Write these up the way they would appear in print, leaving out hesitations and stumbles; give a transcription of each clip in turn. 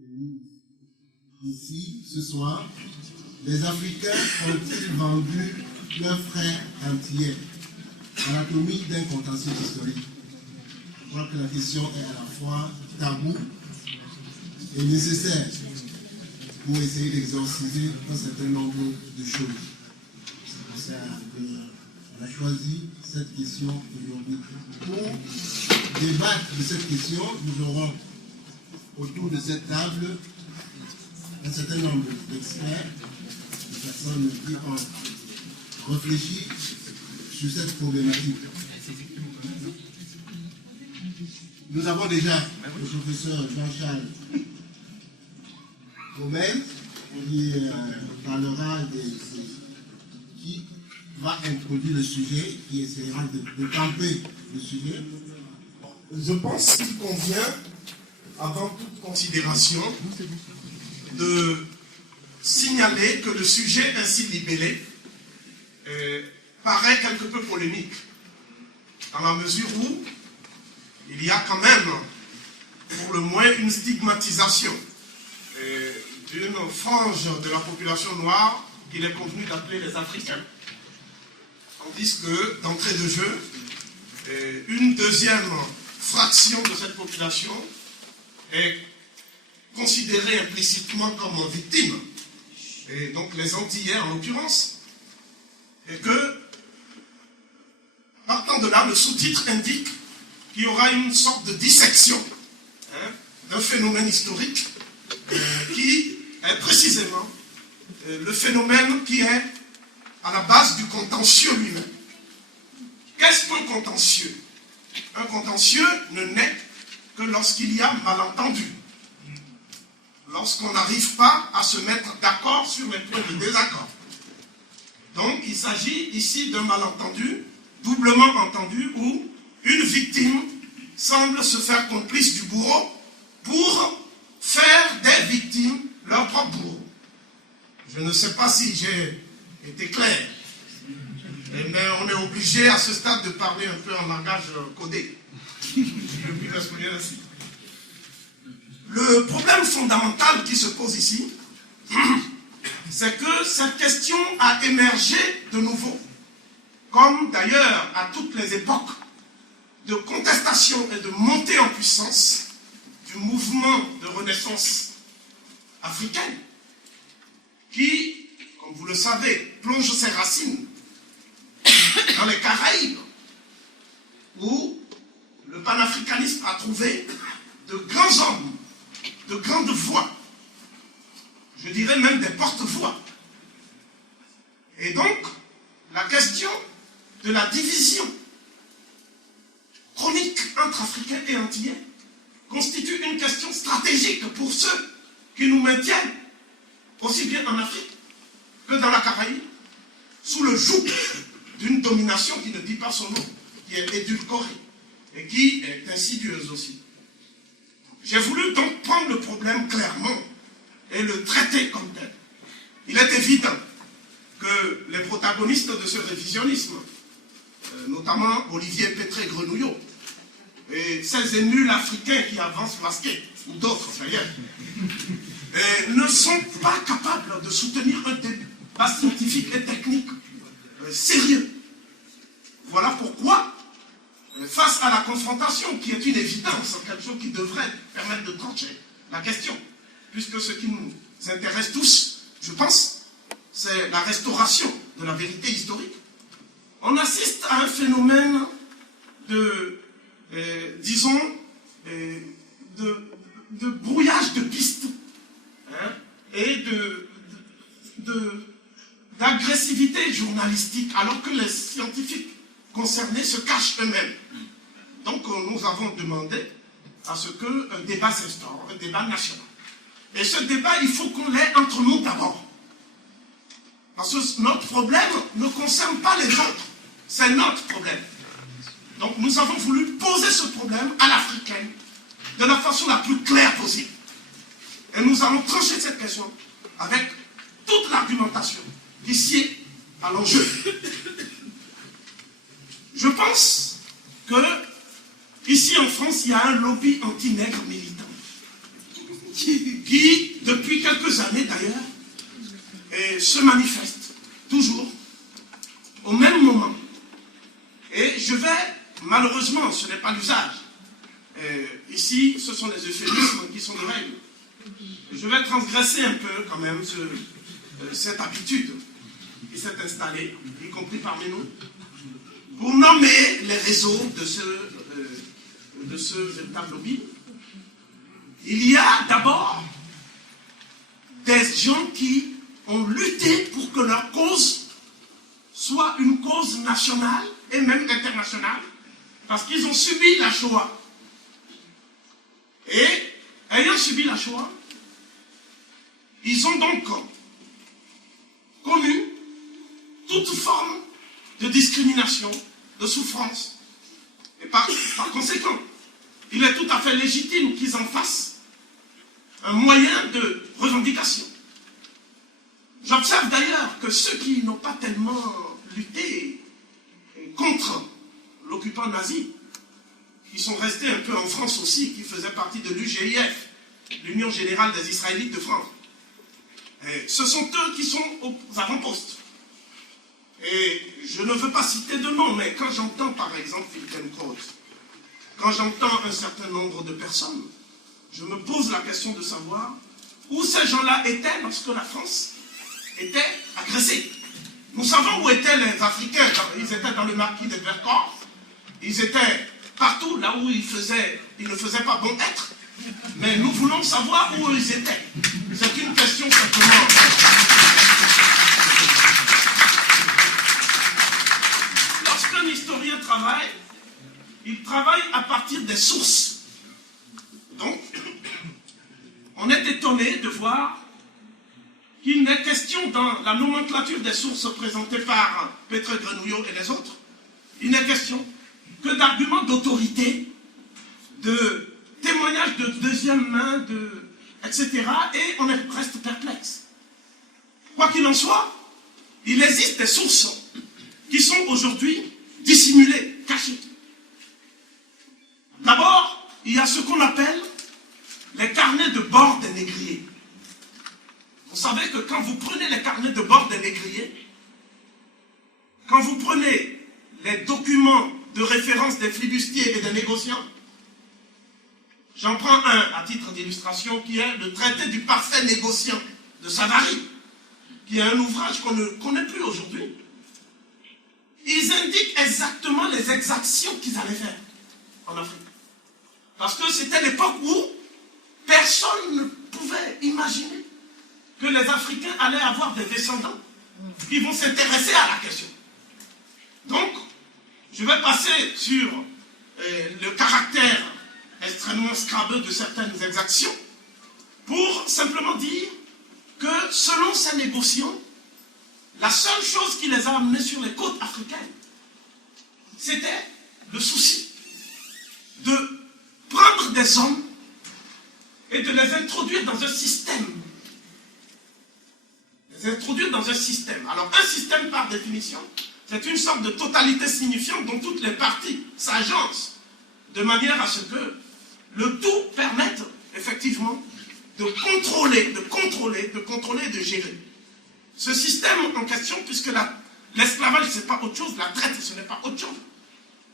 venus ici ce soir, les Africains ont-ils vendu leurs frères antillais? Anatomie d'un contentieux historique. Je crois que la question est à la fois tabou et nécessaire pour essayer d'exorciser un certain nombre de choses. C'est pour ça qu'on a choisi cette question aujourd'hui. Pour débattre de cette question, nous aurons autour de cette table un certain nombre d'experts, de personnes qui ont réfléchi sur cette problématique. Nous avons déjà le professeur Jean-Charles Gomez qui parlera qui va introduire le sujet, qui essaiera de camper le sujet. Je pense qu'il convient, avant toute considération, de signaler que le sujet ainsi libellé paraît quelque peu polémique, dans la mesure où il y a quand même, pour le moins, une stigmatisation d'une frange de la population noire qu'il est convenu d'appeler les Africains. Tandis que, d'entrée de jeu, une deuxième fraction de cette population est considérée implicitement comme victime, et donc les Antillais en l'occurrence, et que, partant de là, le sous-titre indique qu'il y aura une sorte de dissection d'un phénomène historique qui est précisément le phénomène qui est à la base du contentieux lui-même. Qu'est-ce qu'un contentieux? Un contentieux ne naît que lorsqu'il y a malentendu. Lorsqu'on n'arrive pas à se mettre d'accord sur les points de désaccord. Donc il s'agit ici d'un malentendu, doublement entendu, où une victime semble se faire complice du bourreau pour faire des victimes leur propre bourreau. Je ne sais pas si j'ai été clair, mais on est obligé à ce stade de parler un peu en langage codé. Je puis l'exprimer ainsi. Le problème fondamental qui se pose ici, c'est que cette question a émergé de nouveau, comme d'ailleurs à toutes les époques de contestation et de montée en puissance du mouvement de renaissance africaine, qui, comme vous le savez, plonge ses racines dans les Caraïbes, où le panafricanisme a trouvé de grands hommes, de grandes voix, je dirais même des porte-voix. Et donc, la question de la division chronique entre Africains et Antillais constitue une question stratégique pour ceux qui nous maintiennent, aussi bien en Afrique que dans la Caraïbe, sous le joug d'une domination qui ne dit pas son nom, qui est édulcorée et qui est insidieuse aussi. J'ai voulu donc prendre le problème clairement et le traiter comme tel. Il est évident que les protagonistes de ce révisionnisme, notamment Olivier Pétré-Grenouillot, et ces nuls africains qui avancent masqués, ou d'autres d'ailleurs, ne sont pas capables de soutenir un débat scientifique et technique sérieux. Voilà pourquoi, face à la confrontation, qui est une évidence, quelque chose qui devrait permettre de trancher la question, puisque ce qui nous intéresse tous, je pense, c'est la restauration de la vérité historique, on assiste à un phénomène de, disons, de brouillage de pistes, et d'agressivité journalistique, alors que les scientifiques concernés se cachent eux-mêmes. Donc nous avons demandé à ce qu'un débat s'instaure, un débat national. Et ce débat, il faut qu'on l'ait entre nous d'abord. Parce que notre problème ne concerne pas les autres, c'est notre problème. Donc nous avons voulu poser ce problème à l'africaine de la façon la plus claire possible. Et nous allons trancher cette question avec toute l'argumentation ici à l'enjeu. Je pense que ici en France, il y a un lobby anti-nègre militant. qui, depuis quelques années d'ailleurs, se manifestent toujours au même moment. Et je vais, malheureusement, ce n'est pas l'usage. Ici, ce sont les euphémismes qui sont de règle. Je vais transgresser un peu quand même cette habitude qui s'est installée, y compris parmi nous, pour nommer les réseaux de ce véritable lobby. Il y a d'abord des gens qui ont lutté pour que leur cause soit une cause nationale et même internationale, parce qu'ils ont subi la Shoah. Et, ayant subi la Shoah, ils ont donc connu toute forme de discrimination, de souffrance. Et par conséquent, il est tout à fait légitime qu'ils en fassent un moyen de revendication. J'observe d'ailleurs que ceux qui n'ont pas tellement lutté contre l'occupant nazi, qui sont restés un peu en France aussi, qui faisaient partie de l'UGIF, l'Union Générale des Israélites de France, et ce sont eux qui sont aux avant-postes. Et je ne veux pas citer de nom, mais quand j'entends par exemple Finkielkraut, quand j'entends un certain nombre de personnes, je me pose la question de savoir où ces gens-là étaient lorsque la France était agressée. Nous savons où étaient les Africains. Ils étaient dans le maquis de Vercors, ils étaient partout là où ils ne faisaient pas bon être. Mais nous voulons savoir où ils étaient. C'est une question simplement. Lorsqu'un historien travaille, il travaille à partir des sources. Donc, on est étonné de voir qu'il n'est question dans la nomenclature des sources présentées par Petre Grenouillot et les autres, il n'est question que d'arguments d'autorité, de témoignages de deuxième main, etc. Et on reste perplexe. Quoi qu'il en soit, il existe des sources qui sont aujourd'hui dissimulées, cachées. D'abord, il y a ce qu'on appelle les carnets de bord des négriers. Vous savez que quand vous prenez les carnets de bord des négriers, quand vous prenez les documents de référence des flibustiers et des négociants, j'en prends un à titre d'illustration qui est le traité du parfait négociant de Savary, qui est un ouvrage qu'on ne connaît plus aujourd'hui. Ils indiquent exactement les exactions qu'ils allaient faire en Afrique. Parce que c'était l'époque où personne ne pouvait imaginer que les Africains allaient avoir des descendants qui vont s'intéresser à la question. Donc, je vais passer sur le caractère extrêmement scrabeux de certaines exactions pour simplement dire que selon ces négociants, la seule chose qui les a amenés sur les côtes africaines, c'était le souci de prendre des hommes et de les introduire dans un système. Les introduire dans un système. Alors, un système, par définition, c'est une sorte de totalité signifiante dont toutes les parties s'agencent de manière à ce que le tout permette, effectivement, de contrôler et de gérer. Ce système en question, puisque l'esclavage, ce n'est pas autre chose, la traite, ce n'est pas autre chose.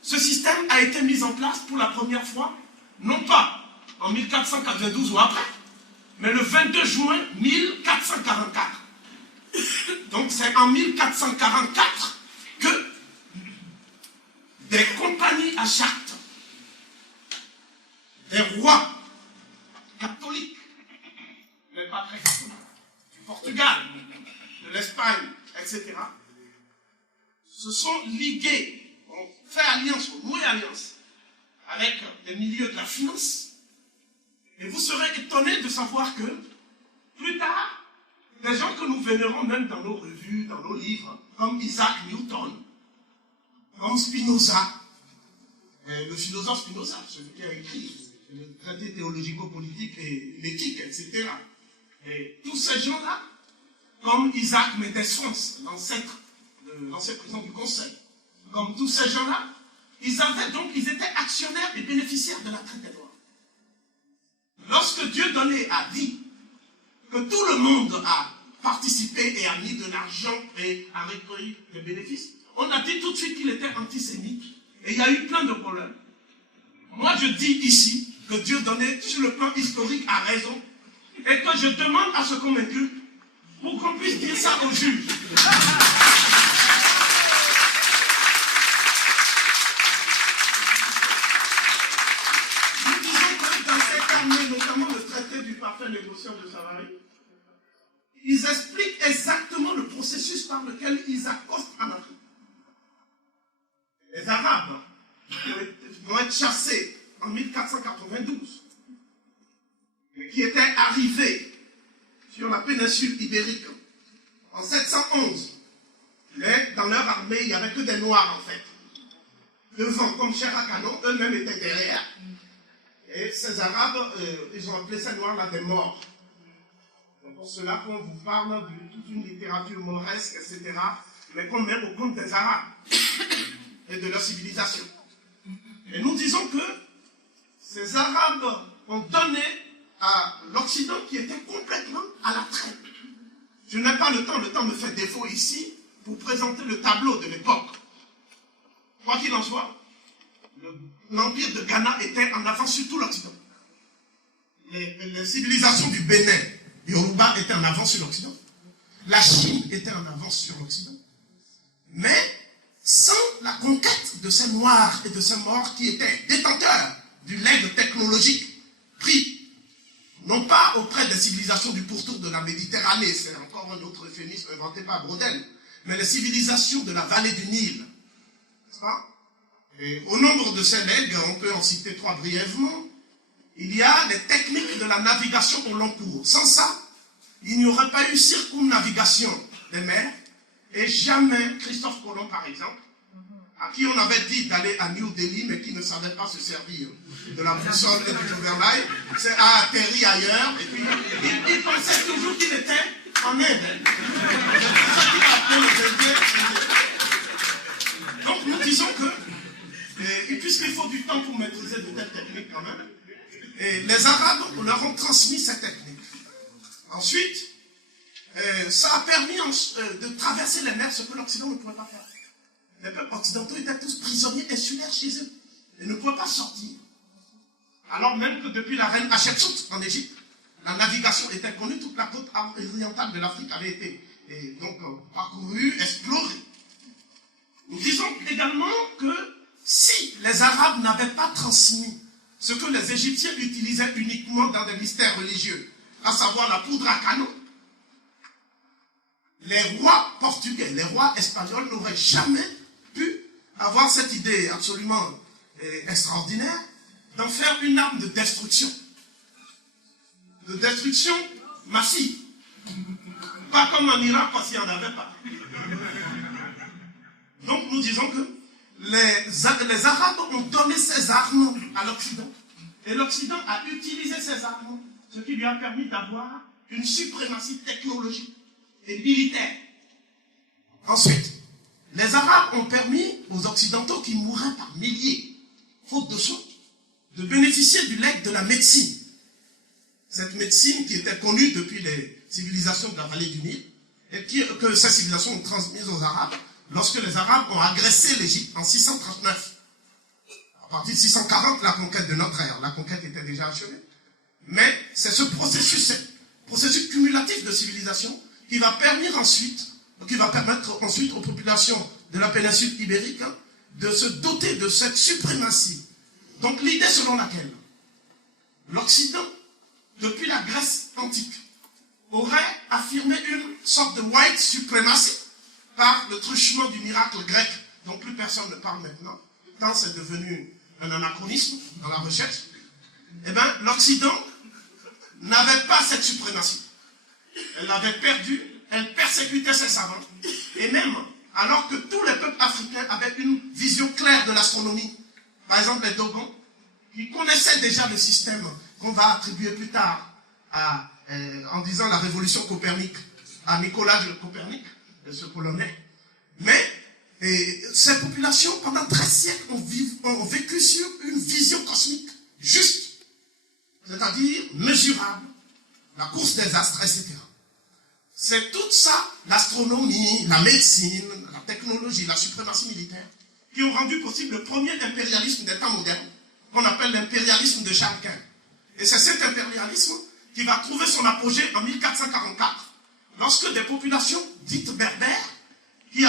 Ce système a été mis en place pour la première fois, non pas en 1492 ou après, mais le 22 juin 1444. Donc c'est en 1444 que des compagnies à charte, des rois catholiques, les patrons du Portugal, de l'Espagne, etc., se sont ligués, ont fait alliance, ont noué alliance avec les milieux de la finance. Et vous serez étonnés de savoir que, plus tard, des gens que nous vénérons même dans nos revues, dans nos livres, comme Isaac Newton, comme Spinoza, le philosophe Spinoza, celui qui a écrit le traité théologico-politique et l'éthique, etc. Et tous ces gens-là, comme Isaac Mendes France, l'ancêtre président du Conseil, comme tous ces gens-là, ils étaient actionnaires et bénéficiaires de la traite des Noirs. Lorsque Dieu donne donné a dit que tout le monde a participé et a mis de l'argent et a recueilli des bénéfices, on a dit tout de suite qu'il était antisémite. Et il y a eu plein de problèmes. Moi, je dis ici que Dieu donnait, sur le plan historique, a raison. Et que je demande à ce qu'on m'inculpe pour qu'on puisse dire ça aux juges. Nous disons que dans ces carnets, notamment le traité du parfait négociant de Savary, ils expliquent exactement le processus par lequel ils accostent en Afrique. Les Arabes vont être chassés en 1492, qui étaient arrivés sur la péninsule ibérique en 711. Mais dans leur armée, il n'y avait que des Noirs en fait. Devant, comme Cherakano, eux-mêmes étaient derrière. Et ces Arabes, ils ont appelé ces Noirs-là des morts. C'est pour cela qu'on vous parle de toute une littérature mauresque, etc., mais qu'on met au compte des Arabes et de leur civilisation. Et nous disons que ces Arabes ont donné à l'Occident qui était complètement à la traîne. Je n'ai pas le temps me fait défaut ici pour présenter le tableau de l'époque. Quoi qu'il en soit, l'Empire de Ghana était en avance sur tout l'Occident. Les civilisations du Bénin, Yoruba étaient en avance sur l'Occident. La Chine était en avance sur l'Occident. Mais sans la conquête de ces Noirs et de ces Morts qui étaient détenteurs du legs technologique pris, non pas auprès des civilisations du pourtour de la Méditerranée, c'est encore un autre euphémisme inventé par Brodel, mais les civilisations de la vallée du Nil. N'est-ce pas? Et au nombre de ces legs, on peut en citer trois brièvement, il y a les techniques de la navigation au long cours. Sans ça, il n'y aurait pas eu circumnavigation des mers, et jamais Christophe Colomb, par exemple, à qui on avait dit d'aller à New Delhi, mais qui ne savait pas se servir de la boussole et du gouvernail, a atterri ailleurs, et puis il pensait toujours qu'il était en Inde. Donc nous disons que, et puisqu'il faut du temps pour maîtriser de telles techniques quand même, et les Arabes leur ont transmis ces techniques. Ensuite, ça a permis de traverser les mers, ce que l'Occident ne pouvait pas faire. Les peuples occidentaux étaient tous prisonniers insulaires chez eux. Ils ne pouvaient pas sortir. Alors même que depuis la reine Hatshepsut en Égypte, la navigation était connue, toute la côte orientale de l'Afrique avait été parcourue, explorée. Nous disons également que si les Arabes n'avaient pas transmis ce que les Égyptiens utilisaient uniquement dans des mystères religieux, à savoir la poudre à canon, les rois portugais, les rois espagnols n'auraient jamais pu avoir cette idée absolument extraordinaire d'en faire une arme de destruction massive. Pas comme en Irak, parce qu'il n'y en avait pas. Donc nous disons que les Arabes ont donné ces armes à l'Occident. Et l'Occident a utilisé ces armes, ce qui lui a permis d'avoir une suprématie technologique et militaire. Ensuite, les Arabes ont permis aux Occidentaux qui mouraient par milliers, faute de soins, de bénéficier du legs de la médecine. Cette médecine qui était connue depuis les civilisations de la vallée du Nil, et que ces civilisations ont transmise aux Arabes, lorsque les Arabes ont agressé l'Égypte en 639. À partir de 640, la conquête de notre ère, la conquête était déjà achevée. Mais c'est ce processus cumulatif de civilisation qui va permettre ensuite aux populations de la péninsule ibérique de se doter de cette suprématie. Donc l'idée selon laquelle l'Occident, depuis la Grèce antique, aurait affirmé une sorte de white supremacy par le truchement du miracle grec, dont plus personne ne parle maintenant, tant c'est devenu un anachronisme dans la recherche. Eh bien, l'Occident n'avait pas cette suprématie. Elle l'avait perdue, elle persécutait ses savants, et même, alors que tous les peuples africains avaient une vision claire de l'astronomie, par exemple les Dogons, qui connaissaient déjà le système qu'on va attribuer plus tard en disant la révolution Copernic, à Nicolas de Copernic, ce Polonais. Mais ces populations, pendant 13 siècles, ont vécu sur une vision cosmique juste, c'est-à-dire mesurable, la course des astres, etc. C'est tout ça, l'astronomie, la médecine, la technologie, la suprématie militaire, qui ont rendu possible le premier impérialisme des temps modernes, qu'on appelle l'impérialisme de Charles Quint. Et c'est cet impérialisme qui va trouver son apogée en 1444, lorsque des populations dites berbères, qui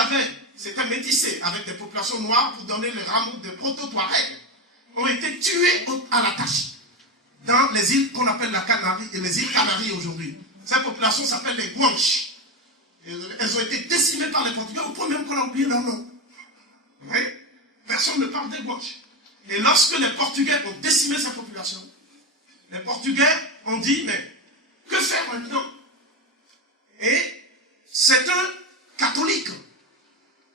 s'étaient métissées avec des populations noires pour donner le rameau de proto-Touaregs, ont été tuées à la tâche dans les îles qu'on appelle la Canarie et les îles Canaries aujourd'hui. Ces populations s'appellent les Guanches. Elles ont été décimées par les Portugais au point même qu'on a oublié leur nom. Oui? Personne ne parle des Guanches. Et lorsque les Portugais ont décimé ces populations, les Portugais ont dit, mais que faire maintenant? Et c'est un catholique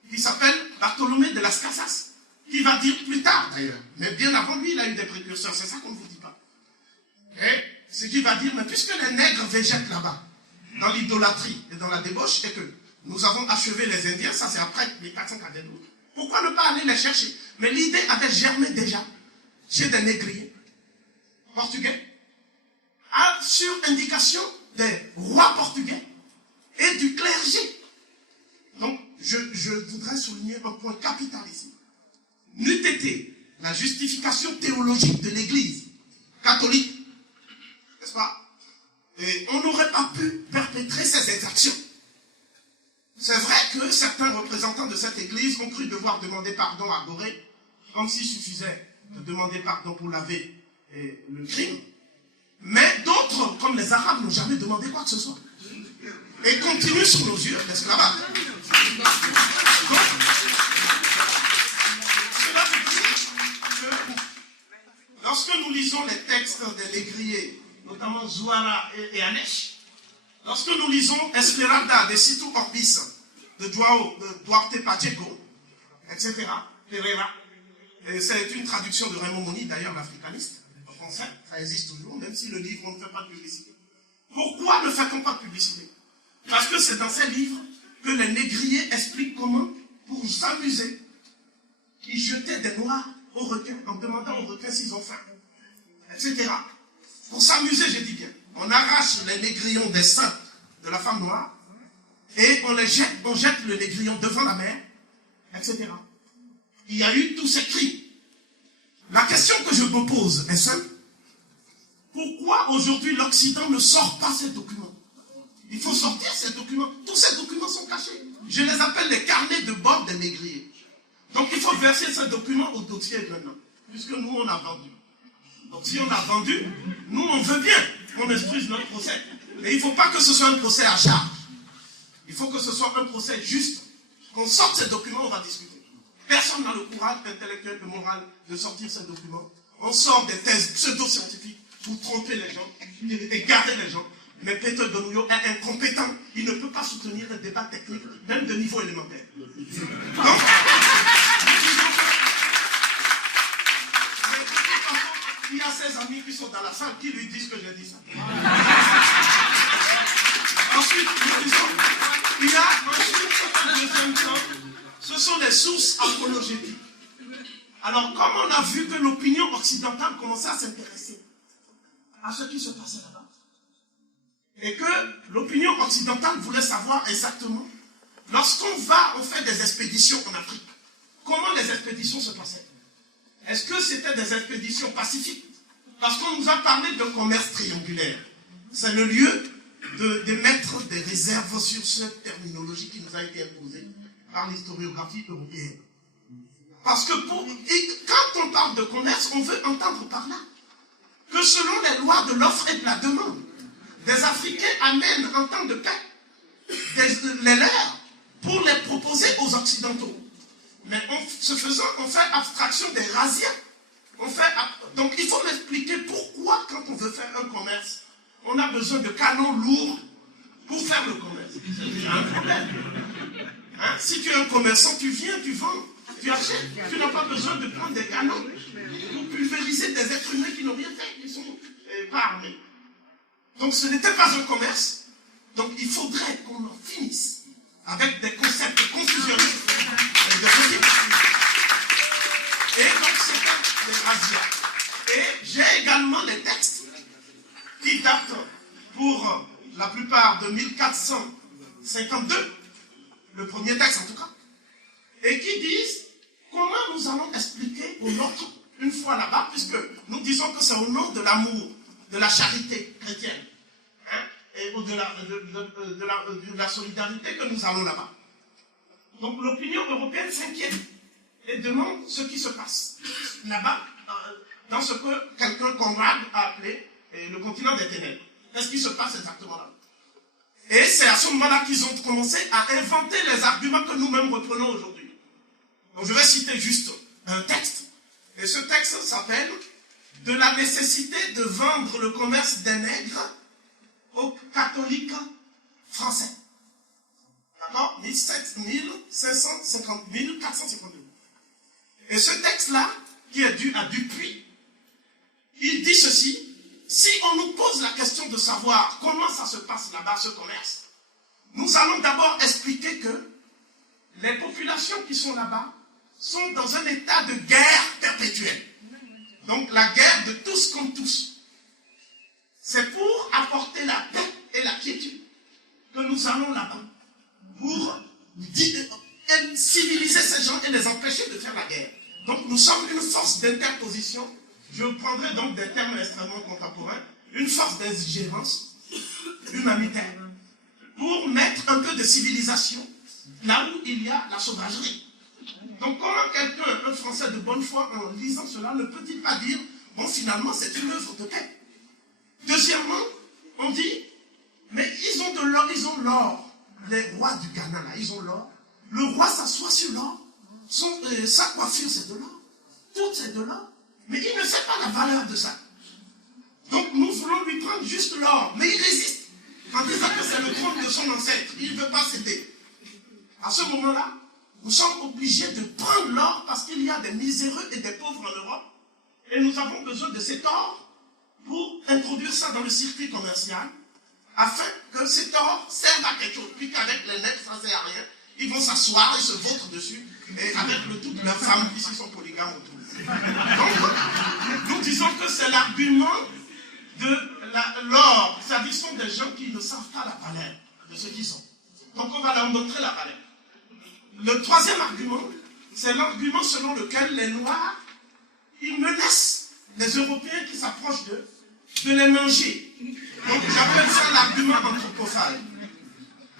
qui s'appelle Bartholomé de las Casas, qui va dire plus tard d'ailleurs, mais bien avant lui, il a eu des précurseurs, c'est ça qu'on ne vous dit pas. Et ce qui va dire, mais puisque les nègres végètent là-bas, dans l'idolâtrie et dans la débauche, et que nous avons achevé les Indiens, ça c'est après 1492, pourquoi ne pas aller les chercher? Mais l'idée avait germé déjà chez des négriers portugais, sur indication des rois portugais et du clergé. Donc, je voudrais souligner un point capital ici. N'eût été la justification théologique de l'Église catholique, n'est-ce pas? Et on n'aurait pas pu perpétrer ces exactions. C'est vrai que certains représentants de cette Église ont cru devoir demander pardon à Gorée, comme s'il suffisait de demander pardon pour laver le crime. Mais d'autres, comme les Arabes, n'ont jamais demandé quoi que ce soit. Et continuent sur nos yeux l'esclavage. Donc, cela veut dire que lorsque nous lisons les textes des négriers, notamment Zouara et Anesh, lorsque nous lisons Esmeralda de Situ Orbis, de Duarte Pacheco, etc., Pereira, et c'est une traduction de Raymond Moni, d'ailleurs l'africaniste, en français, ça existe toujours, même si le livre, on ne fait pas de publicité. Pourquoi ne fait-on pas de publicité? Parce que c'est dans ces livres que les négriers expliquent comment, pour s'amuser, ils jetaient des noix aux requins, en demandant aux requins s'ils ont faim, etc. Pour s'amuser, je dis bien. On arrache les négrillons des seins de la femme noire, et on jette le négrillon devant la mer, etc. Il y a eu tous ces cris. La question que je me pose est simple. Pourquoi aujourd'hui l'Occident ne sort pas ces documents? Il faut sortir ces documents. Tous ces documents sont cachés. Je les appelle les carnets de bord des négriers. Donc il faut verser ces documents au dossier maintenant. Puisque nous, on a vendu. Donc si on a vendu, nous, on veut bien qu'on instruise notre procès. Mais il ne faut pas que ce soit un procès à charge. Il faut que ce soit un procès juste. Qu'on sorte ces documents, on va discuter. Personne n'a le courage intellectuel et moral de sortir ces documents. On sort des thèses pseudo-scientifiques pour tromper les gens et garder les gens. Mais Peter Donouyo est incompétent. Il ne peut pas soutenir un débat technique, même de niveau élémentaire. Donc, il y a ses amis qui sont dans la salle qui lui disent que j'ai dit ça. Ensuite, il y a un deuxième temps. Ce sont les sources apologétiques. Alors, comme on a vu que l'opinion occidentale commençait à s'intéresser à ce qui se passait là-bas, et que l'opinion occidentale voulait savoir exactement, lorsqu'on fait des expéditions en Afrique, comment les expéditions se passaient? Est-ce que c'était des expéditions pacifiques? Parce qu'on nous a parlé de commerce triangulaire. C'est le lieu de mettre des réserves sur cette terminologie qui nous a été imposée par l'historiographie européenne. Parce que quand on parle de commerce, on veut entendre par là que selon les lois de l'offre et de la demande, des Africains amènent en temps de paix les leurs pour les proposer aux Occidentaux. Mais ce faisant, on fait abstraction des razzias. Donc il faut m'expliquer pourquoi, quand on veut faire un commerce, on a besoin de canons lourds pour faire le commerce. Il y a un problème. Hein? Si tu es un commerçant, tu viens, tu vends, tu achètes. Tu n'as pas besoin de prendre des canons pour pulvériser des êtres humains qui n'ont rien fait, qui ne sont pas armés. Donc ce n'était pas un commerce. Donc il faudrait qu'on en finisse avec des concepts confusionnistes et de petits. Et donc c'était des razzias. Et j'ai également les textes qui datent pour la plupart de 1452, le premier texte en tout cas, et qui disent comment nous allons expliquer aux nôtres une fois là-bas, puisque nous disons que c'est au nom de l'amour, de la charité chrétienne, hein, et de la solidarité que nous allons là-bas. Donc l'opinion européenne s'inquiète et demande ce qui se passe là-bas, dans ce que quelqu'un Conrad a appelé le continent des ténèbres. Qu'est-ce qui se passe exactement là? Et c'est à ce moment-là qu'ils ont commencé à inventer les arguments que nous-mêmes reprenons aujourd'hui. Donc je vais citer juste un texte. Et ce texte s'appelle « De la nécessité de vendre le commerce des nègres aux catholiques français ». D'accord? 1452. Et ce texte-là, qui est dû à Dupuis, il dit ceci: si on nous pose la question de savoir comment ça se passe là-bas, ce commerce, nous allons d'abord expliquer que les populations qui sont là-bas sont dans un état de guerre perpétuelle. Donc la guerre de tous contre tous. C'est pour apporter la paix et la quiétude que nous allons là-bas, pour civiliser ces gens et les empêcher de faire la guerre. Donc nous sommes une force d'interposition, je prendrai donc des termes extrêmement contemporains, une force d'ingérence humanitaire, pour mettre un peu de civilisation là où il y a la sauvagerie. Donc comment quelqu'un, un Français de bonne foi, en lisant cela, ne peut-il pas dire, bon finalement c'est une œuvre de paix. Deuxièmement, on dit, mais ils ont de l'or, ils ont l'or. Les rois du Ghana là, ils ont l'or. Le roi s'assoit sur l'or. Sa coiffure c'est de l'or. Tout c'est de l'or. Mais il ne sait pas la valeur de ça. Donc nous voulons lui prendre juste l'or. Mais il résiste. En disant que c'est le trône de son ancêtre. Il ne veut pas céder. À ce moment-là, nous sommes obligés de prendre l'or parce qu'il y a des miséreux et des pauvres en Europe. Et nous avons besoin de cet or pour introduire ça dans le circuit commercial, afin que cet or serve à quelque chose. Puis qu'avec les nègres, ça ne sert à rien. Ils vont s'asseoir et se vautrent dessus. Et avec le tout, leurs femmes ici sont polygames autour. Donc, nous disons que c'est l'argument de l'or. C'est-à-dire ce sont des gens qui ne savent pas la valeur de ce qu'ils sont. Donc on va leur montrer la valeur. Le troisième argument, c'est l'argument selon lequel les Noirs, ils menacent les Européens qui s'approchent d'eux de les manger. Donc j'appelle ça l'argument anthropophage.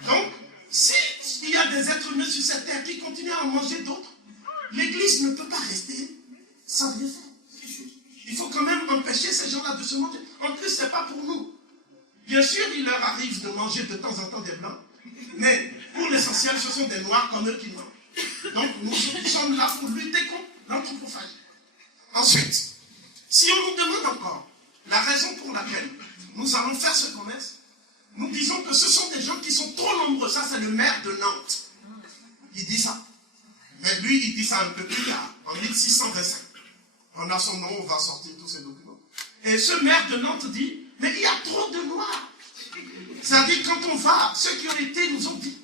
Donc, s'il y a des êtres humains sur cette terre qui continuent à en manger d'autres, l'Église ne peut pas rester sans rien faire. Il faut quand même empêcher ces gens-là de se manger. En plus, ce n'est pas pour nous. Bien sûr, il leur arrive de manger de temps en temps des blancs, mais pour l'essentiel, ce sont des noirs comme eux qui mangent. Donc, nous sommes là pour lutter contre l'anthropophagie. Ensuite, si on nous demande encore la raison pour laquelle nous allons faire ce commerce, nous disons que ce sont des gens qui sont trop nombreux. Ça, c'est le maire de Nantes. Il dit ça. Mais lui, il dit ça un peu plus tard, en 1625. On a son nom, on va sortir tous ces documents. Et ce maire de Nantes dit, mais il y a trop de noirs. C'est-à-dire, quand on va, ceux qui ont été nous ont dit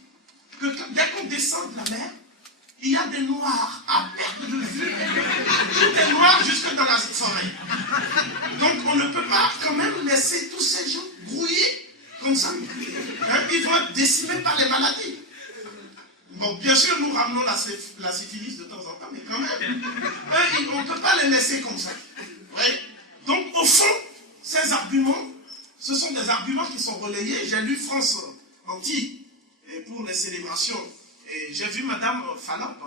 que dès qu'on descend de la mer, il y a des noirs à perte de vue, des noirs jusque dans la forêt. Donc on ne peut pas quand même laisser tous ces gens grouiller comme ça. Hein, ils vont être décimés par les maladies. Bon, bien sûr, nous ramenons la syphilis de temps en temps, mais quand même, eux, on ne peut pas les laisser comme ça. Ouais. Donc au fond, ces arguments, ce sont des arguments qui sont relayés. J'ai lu France Antilles pour les célébrations. Et j'ai vu Madame Falap,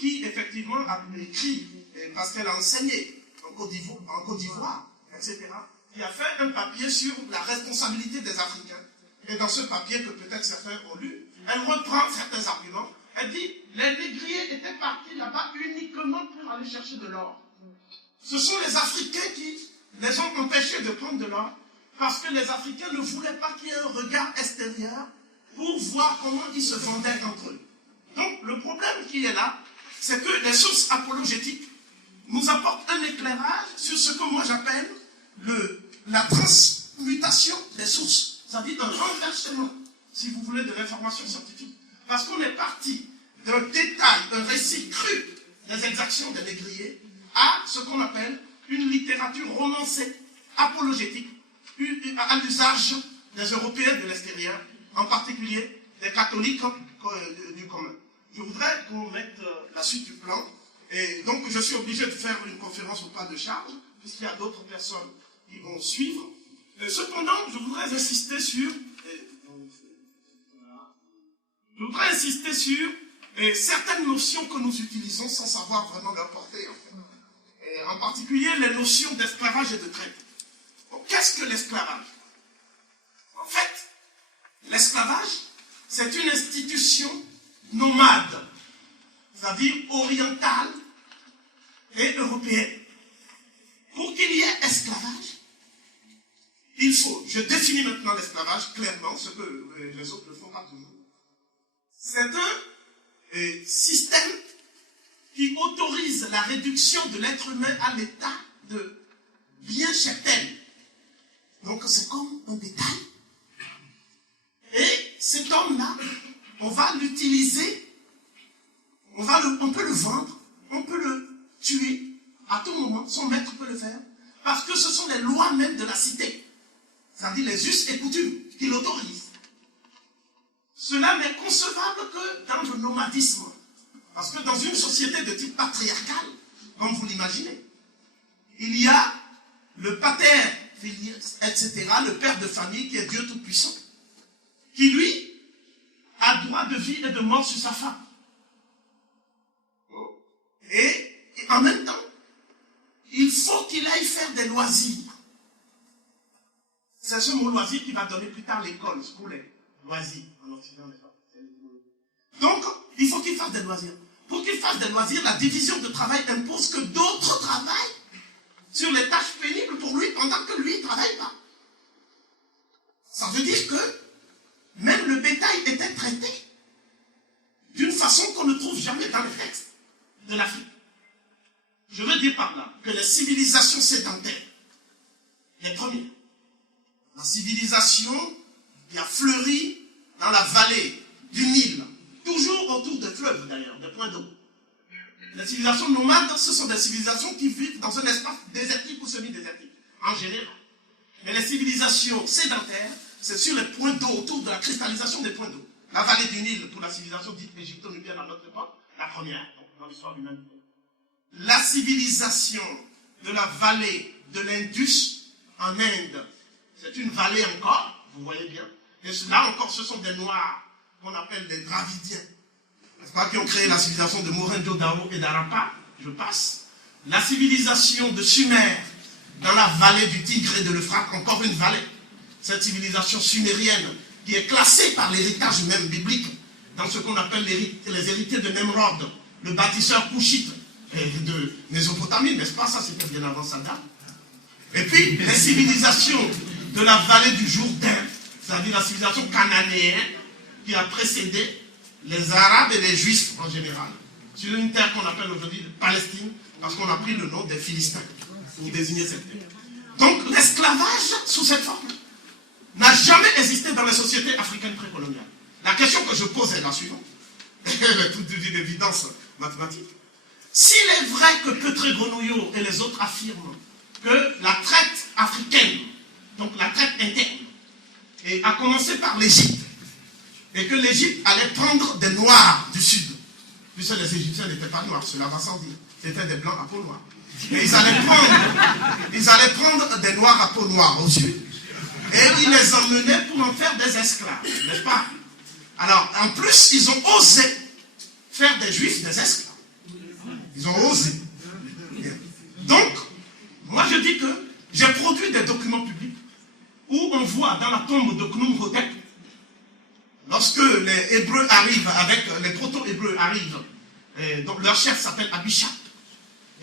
qui effectivement a écrit, parce qu'elle a enseigné en Côte d'Ivoire, etc., qui a fait un papier sur la responsabilité des Africains. Et dans ce papier que peut-être certains ont lu, elle reprend certains arguments. Elle dit, les négriers étaient partis là-bas uniquement pour aller chercher de l'or. Ce sont les Africains qui les ont empêchés de prendre de l'or, parce que les Africains ne voulaient pas qu'il y ait un regard extérieur pour voir comment ils se vendaient entre eux. Donc, le problème qui est là, c'est que les sources apologétiques nous apportent un éclairage sur ce que moi j'appelle la transmutation des sources. C'est-à-dire un renversement, si vous voulez, de l'information scientifique. Parce qu'on est parti d'un détail, d'un récit cru des exactions des négriers à ce qu'on appelle une littérature romancée, apologétique, à l'usage des Européens de l'extérieur, en particulier des catholiques du commun. Je voudrais qu'on mette la suite du plan. Et donc, je suis obligé de faire une conférence au pas de charge, puisqu'il y a d'autres personnes qui vont suivre. Cependant, je voudrais insister sur certaines notions que nous utilisons sans savoir vraiment leur portée, en fait. Et en particulier, les notions d'esclavage et de traite. Bon, qu'est-ce que l'esclavage? En fait, l'esclavage, c'est une institution nomade, c'est-à-dire orientale et européenne. Pour qu'il y ait esclavage, il faut, je définis maintenant l'esclavage clairement, ce que les autres ne font pas toujours. C'est un système qui autorise la réduction de l'être humain à l'état de bien cheptel. Donc c'est comme un bétail. Et cet homme-là, on va l'utiliser, on peut le vendre, on peut le tuer à tout moment, son maître peut le faire, parce que ce sont les lois même de la cité, c'est-à-dire les us et coutumes qui l'autorisent. Cela n'est concevable que dans le nomadisme, parce que dans une société de type patriarcal, comme vous l'imaginez, il y a le pater, etc., le père de famille qui est Dieu Tout-Puissant, qui lui a droit de vie et de mort sur sa femme. Et en même temps, il faut qu'il aille faire des loisirs. C'est ce mot loisir qui va donner plus tard l'école, pour les loisirs en Occident, n'est-ce pas? Donc, il faut qu'il fasse des loisirs. Pour qu'il fasse des loisirs, la division de travail impose que d'autres travaillent sur les tâches pénibles pour lui pendant que lui ne travaille pas. Ça veut dire que même le bétail était traité d'une façon qu'on ne trouve jamais dans les textes de l'Afrique. Je veux dire par là que les civilisations sédentaires, les premières, la civilisation qui a fleuri dans la vallée du Nil, toujours autour des fleuves d'ailleurs, des points d'eau. Les civilisations nomades, ce sont des civilisations qui vivent dans un espace désertique ou semi-désertique, en général. Mais les civilisations sédentaires, c'est sur les points d'eau, autour de la cristallisation des points d'eau. La vallée du Nil, pour la civilisation dite égypto-nubienne à notre époque, la première, donc dans l'histoire de l'humanité. La civilisation de la vallée de l'Indus en Inde, c'est une vallée encore, vous voyez bien. Et là encore, ce sont des Noirs qu'on appelle les Dravidiens, n'est-ce pas, qui ont créé la civilisation de Mohenjo-Daro et d'Harappa, je passe. La civilisation de Sumer, dans la vallée du Tigre et de l'Euphrate, encore une vallée. Cette civilisation sumérienne qui est classée par l'héritage même biblique dans ce qu'on appelle les héritiers de Nemrod, le bâtisseur couchite de Mésopotamie, n'est-ce pas? Ça, c'était bien avant Saddam. Et puis, les civilisations de la vallée du Jourdain, c'est-à-dire la civilisation cananéenne qui a précédé les Arabes et les Juifs en général, sur une terre qu'on appelle aujourd'hui Palestine, parce qu'on a pris le nom des Philistins pour désigner cette terre. Donc, l'esclavage, sous cette forme, n'a jamais existé dans les sociétés africaines précoloniales. La question que je pose est la suivante, toute d'une évidence mathématique. S'il est vrai que Petré-Grenouillot et les autres affirment que la traite africaine, donc la traite interne, a commencé par l'Égypte, et que l'Égypte allait prendre des Noirs du Sud, puisque les Égyptiens n'étaient pas noirs, cela va sans dire, c'était des Blancs à peau noire. Et ils allaient prendre des Noirs à peau noire au Sud, et ils les emmenaient pour en faire des esclaves, n'est-ce pas? Alors, en plus, ils ont osé faire des Juifs des esclaves. Ils ont osé. Donc, moi je dis que j'ai produit des documents publics où on voit dans la tombe de Khnum-Hotep, lorsque les Hébreux arrivent, avec les proto-Hébreux arrivent, donc leur chef s'appelle Abishai,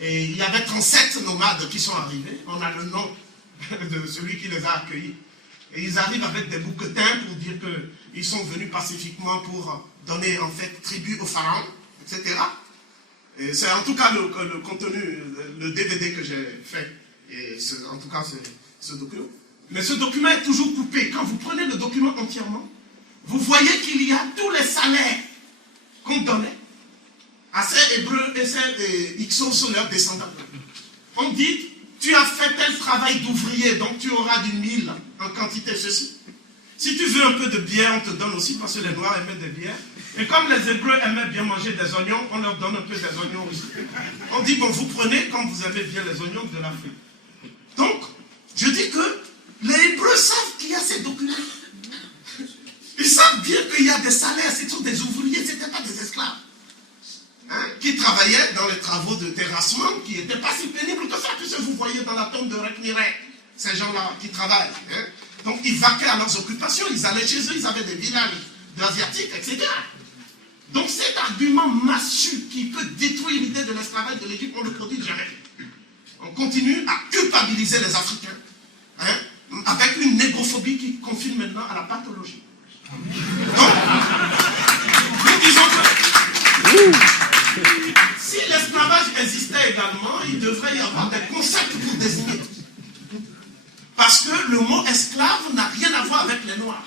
et il y avait 37 nomades qui sont arrivés, on a le nom de celui qui les a accueillis, et ils arrivent avec des bouquetins pour dire qu'ils sont venus pacifiquement pour donner en fait tribut au pharaon, etc. Et c'est en tout cas le contenu, le DVD que j'ai fait, et en tout cas c'est ce document. Mais ce document est toujours coupé. Quand vous prenez le document entièrement, vous voyez qu'il y a tous les salaires qu'on donnait à ces Hébreux et ces Ixos sont leurs descendants. On dit, tu as fait tel travail d'ouvrier, donc tu auras du mil en quantité ceci. Si tu veux un peu de bière, on te donne aussi, parce que les Noirs aimaient des bières. Et comme les Hébreux aimaient bien manger des oignons, on leur donne un peu des oignons aussi. On dit, bon, vous prenez comme vous aimez bien les oignons de l'Afrique. Donc, je dis que les Hébreux savent qu'il y a ces documents. Ils savent bien qu'il y a des salaires, ce sont des ouvriers, ce n'étaient pas des esclaves. Hein, qui travaillaient dans les travaux de terrassement, qui n'étaient pas si pénibles que ça, puisque vous voyez dans la tombe de Rekmirek, ces gens-là qui travaillent. Hein. Donc ils vaquaient à leurs occupations, ils allaient chez eux, ils avaient des villages d'Asiatiques, etc. Donc cet argument massu qui peut détruire l'idée de l'esclavage de l'Égypte, on ne le produit jamais. On continue à culpabiliser les Africains, hein, avec une négrophobie qui confine maintenant à la pathologie. Donc, nous disons que si l'esclavage existait également, il devrait y avoir des concepts pour désigner. Parce que le mot esclave n'a rien à voir avec les Noirs.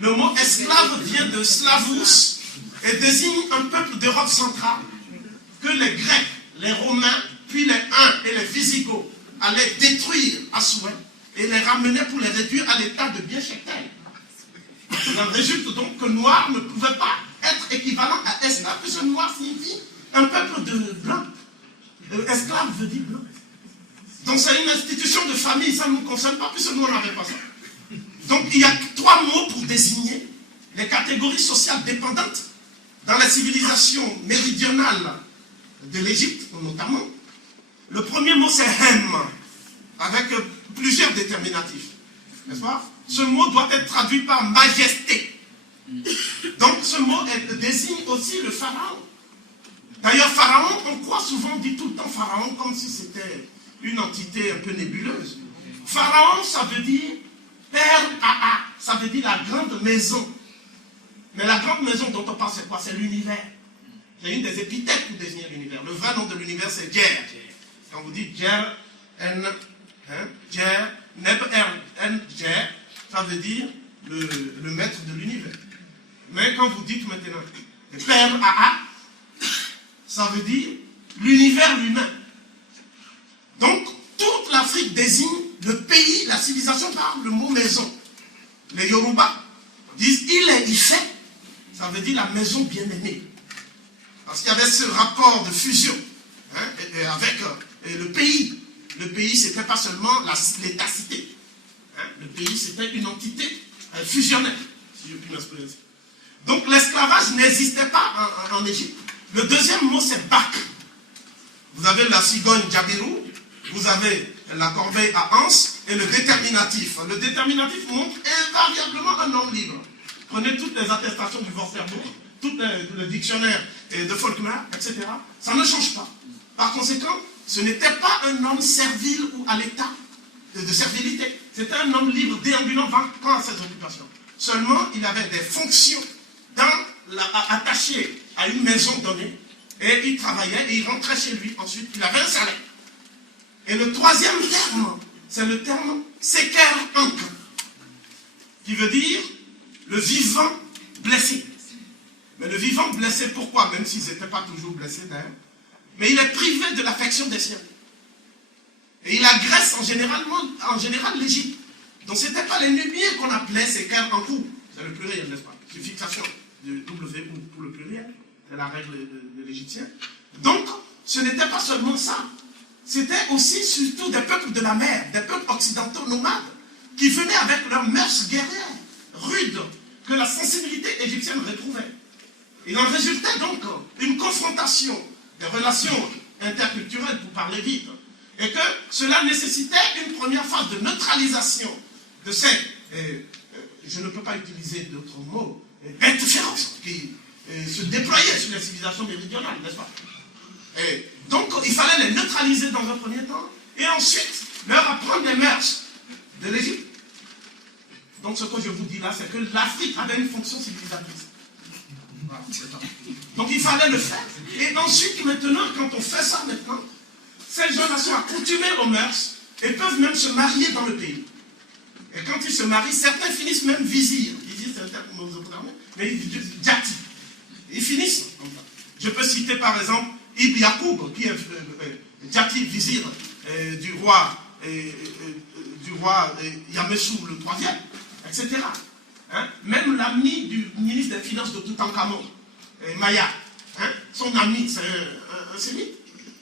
Le mot esclave vient de slavus et désigne un peuple d'Europe centrale que les Grecs, les Romains, puis les Huns et les Visigoths allaient détruire à souhait et les ramener pour les réduire à l'état de biens cheptels. Il en résulte donc que noir ne pouvait pas être équivalent à esclave, puisque noir signifie un peuple de blancs. Esclave veut dire blanc. Donc c'est une institution de famille, ça ne nous concerne pas, puisque nous on n'avait pas ça. Donc il y a 3 mots pour désigner les catégories sociales dépendantes dans la civilisation méridionale de l'Égypte, notamment. Le premier mot c'est hem, avec plusieurs déterminatifs. N'est-ce pas? Ce mot doit être traduit par majesté. Donc ce mot désigne aussi le pharaon. D'ailleurs, pharaon, on croit souvent, on dit tout le temps pharaon comme si c'était une entité un peu nébuleuse. Pharaon, ça veut dire père Aa, ça veut dire la grande maison. Mais la grande maison dont on parle, c'est quoi? C'est l'univers. C'est une des épithètes pour désigner l'univers. Le vrai nom de l'univers, c'est Djer. Quand vous dites Djer, Djer, Neb, Djer, ça veut dire le maître de l'univers. Mais quand vous dites maintenant le père Aa, ça veut dire l'univers lui-même. Donc, toute l'Afrique désigne le pays, la civilisation par le mot maison. Les Yoruba disent il est Ifé, ça veut dire la maison bien-aimée. Parce qu'il y avait ce rapport de fusion hein, avec le pays. Le pays, ce n'était pas seulement l'état-cité. Hein, le pays, c'était une entité fusionnelle, si je puis m'exprimer ainsi. Donc, l'esclavage n'existait pas en Égypte. Le deuxième mot, c'est Bak. Vous avez la cigogne Djabirou, vous avez la corbeille à anse et le déterminatif. Le déterminatif montre invariablement un homme libre. Prenez toutes les attestations du Vorterbourg, tout le dictionnaire de Faulkner, etc. Ça ne change pas. Par conséquent, ce n'était pas un homme servile ou à l'état de servilité. C'était un homme libre, déambulant, vaquant à ses occupations. Seulement, il avait des fonctions attachées à une maison donnée, et il travaillait et il rentrait chez lui. Ensuite, il avait un salaire. Et le troisième terme, c'est le terme Seker Ank, qui veut dire le vivant blessé. Mais le vivant blessé, pourquoi? Même s'ils n'étaient pas toujours blessés d'ailleurs. Mais il est privé de l'affection des siens. Et il agresse en général l'Égypte. Donc ce n'était pas les Nubiens qu'on appelait Seker Ankou. C'est le pluriel, n'est-ce pas? C'est fixation de W pour le pluriel. C'est la règle de l'Égyptien. Donc, ce n'était pas seulement ça. C'était aussi surtout des peuples de la mer, des peuples occidentaux nomades, qui venaient avec leurs mœurs guerrières, rudes, que la sensibilité égyptienne retrouvait. Il en résultait donc une confrontation des relations interculturelles, pour parler vite, et que cela nécessitait une première phase de neutralisation de ces, je ne peux pas utiliser d'autres mots, bêtes féroces qui se déployaient sur les civilisations méridionales, n'est-ce pas? Et donc, il fallait les neutraliser dans un premier temps, et ensuite leur apprendre les mœurs de l'Égypte. Donc, ce que je vous dis là, c'est que l'Afrique avait une fonction civilisatrice. Voilà, donc, il fallait le faire. Et ensuite, maintenant, quand on fait ça maintenant, ces gens-là sont accoutumés aux mœurs et peuvent même se marier dans le pays. Et quand ils se marient, certains finissent même vizirs. Vizir, c'est un terme que vous entendez, mais ils disent djati. Ils finissent comme ça. Je peux citer par exemple Ibn Yacoub, qui est djati vizir du roi Yamessou le IIIe, etc. hein, même l'ami du ministre des Finances de Toutankhamon, Maya, hein, son ami, c'est un sémite,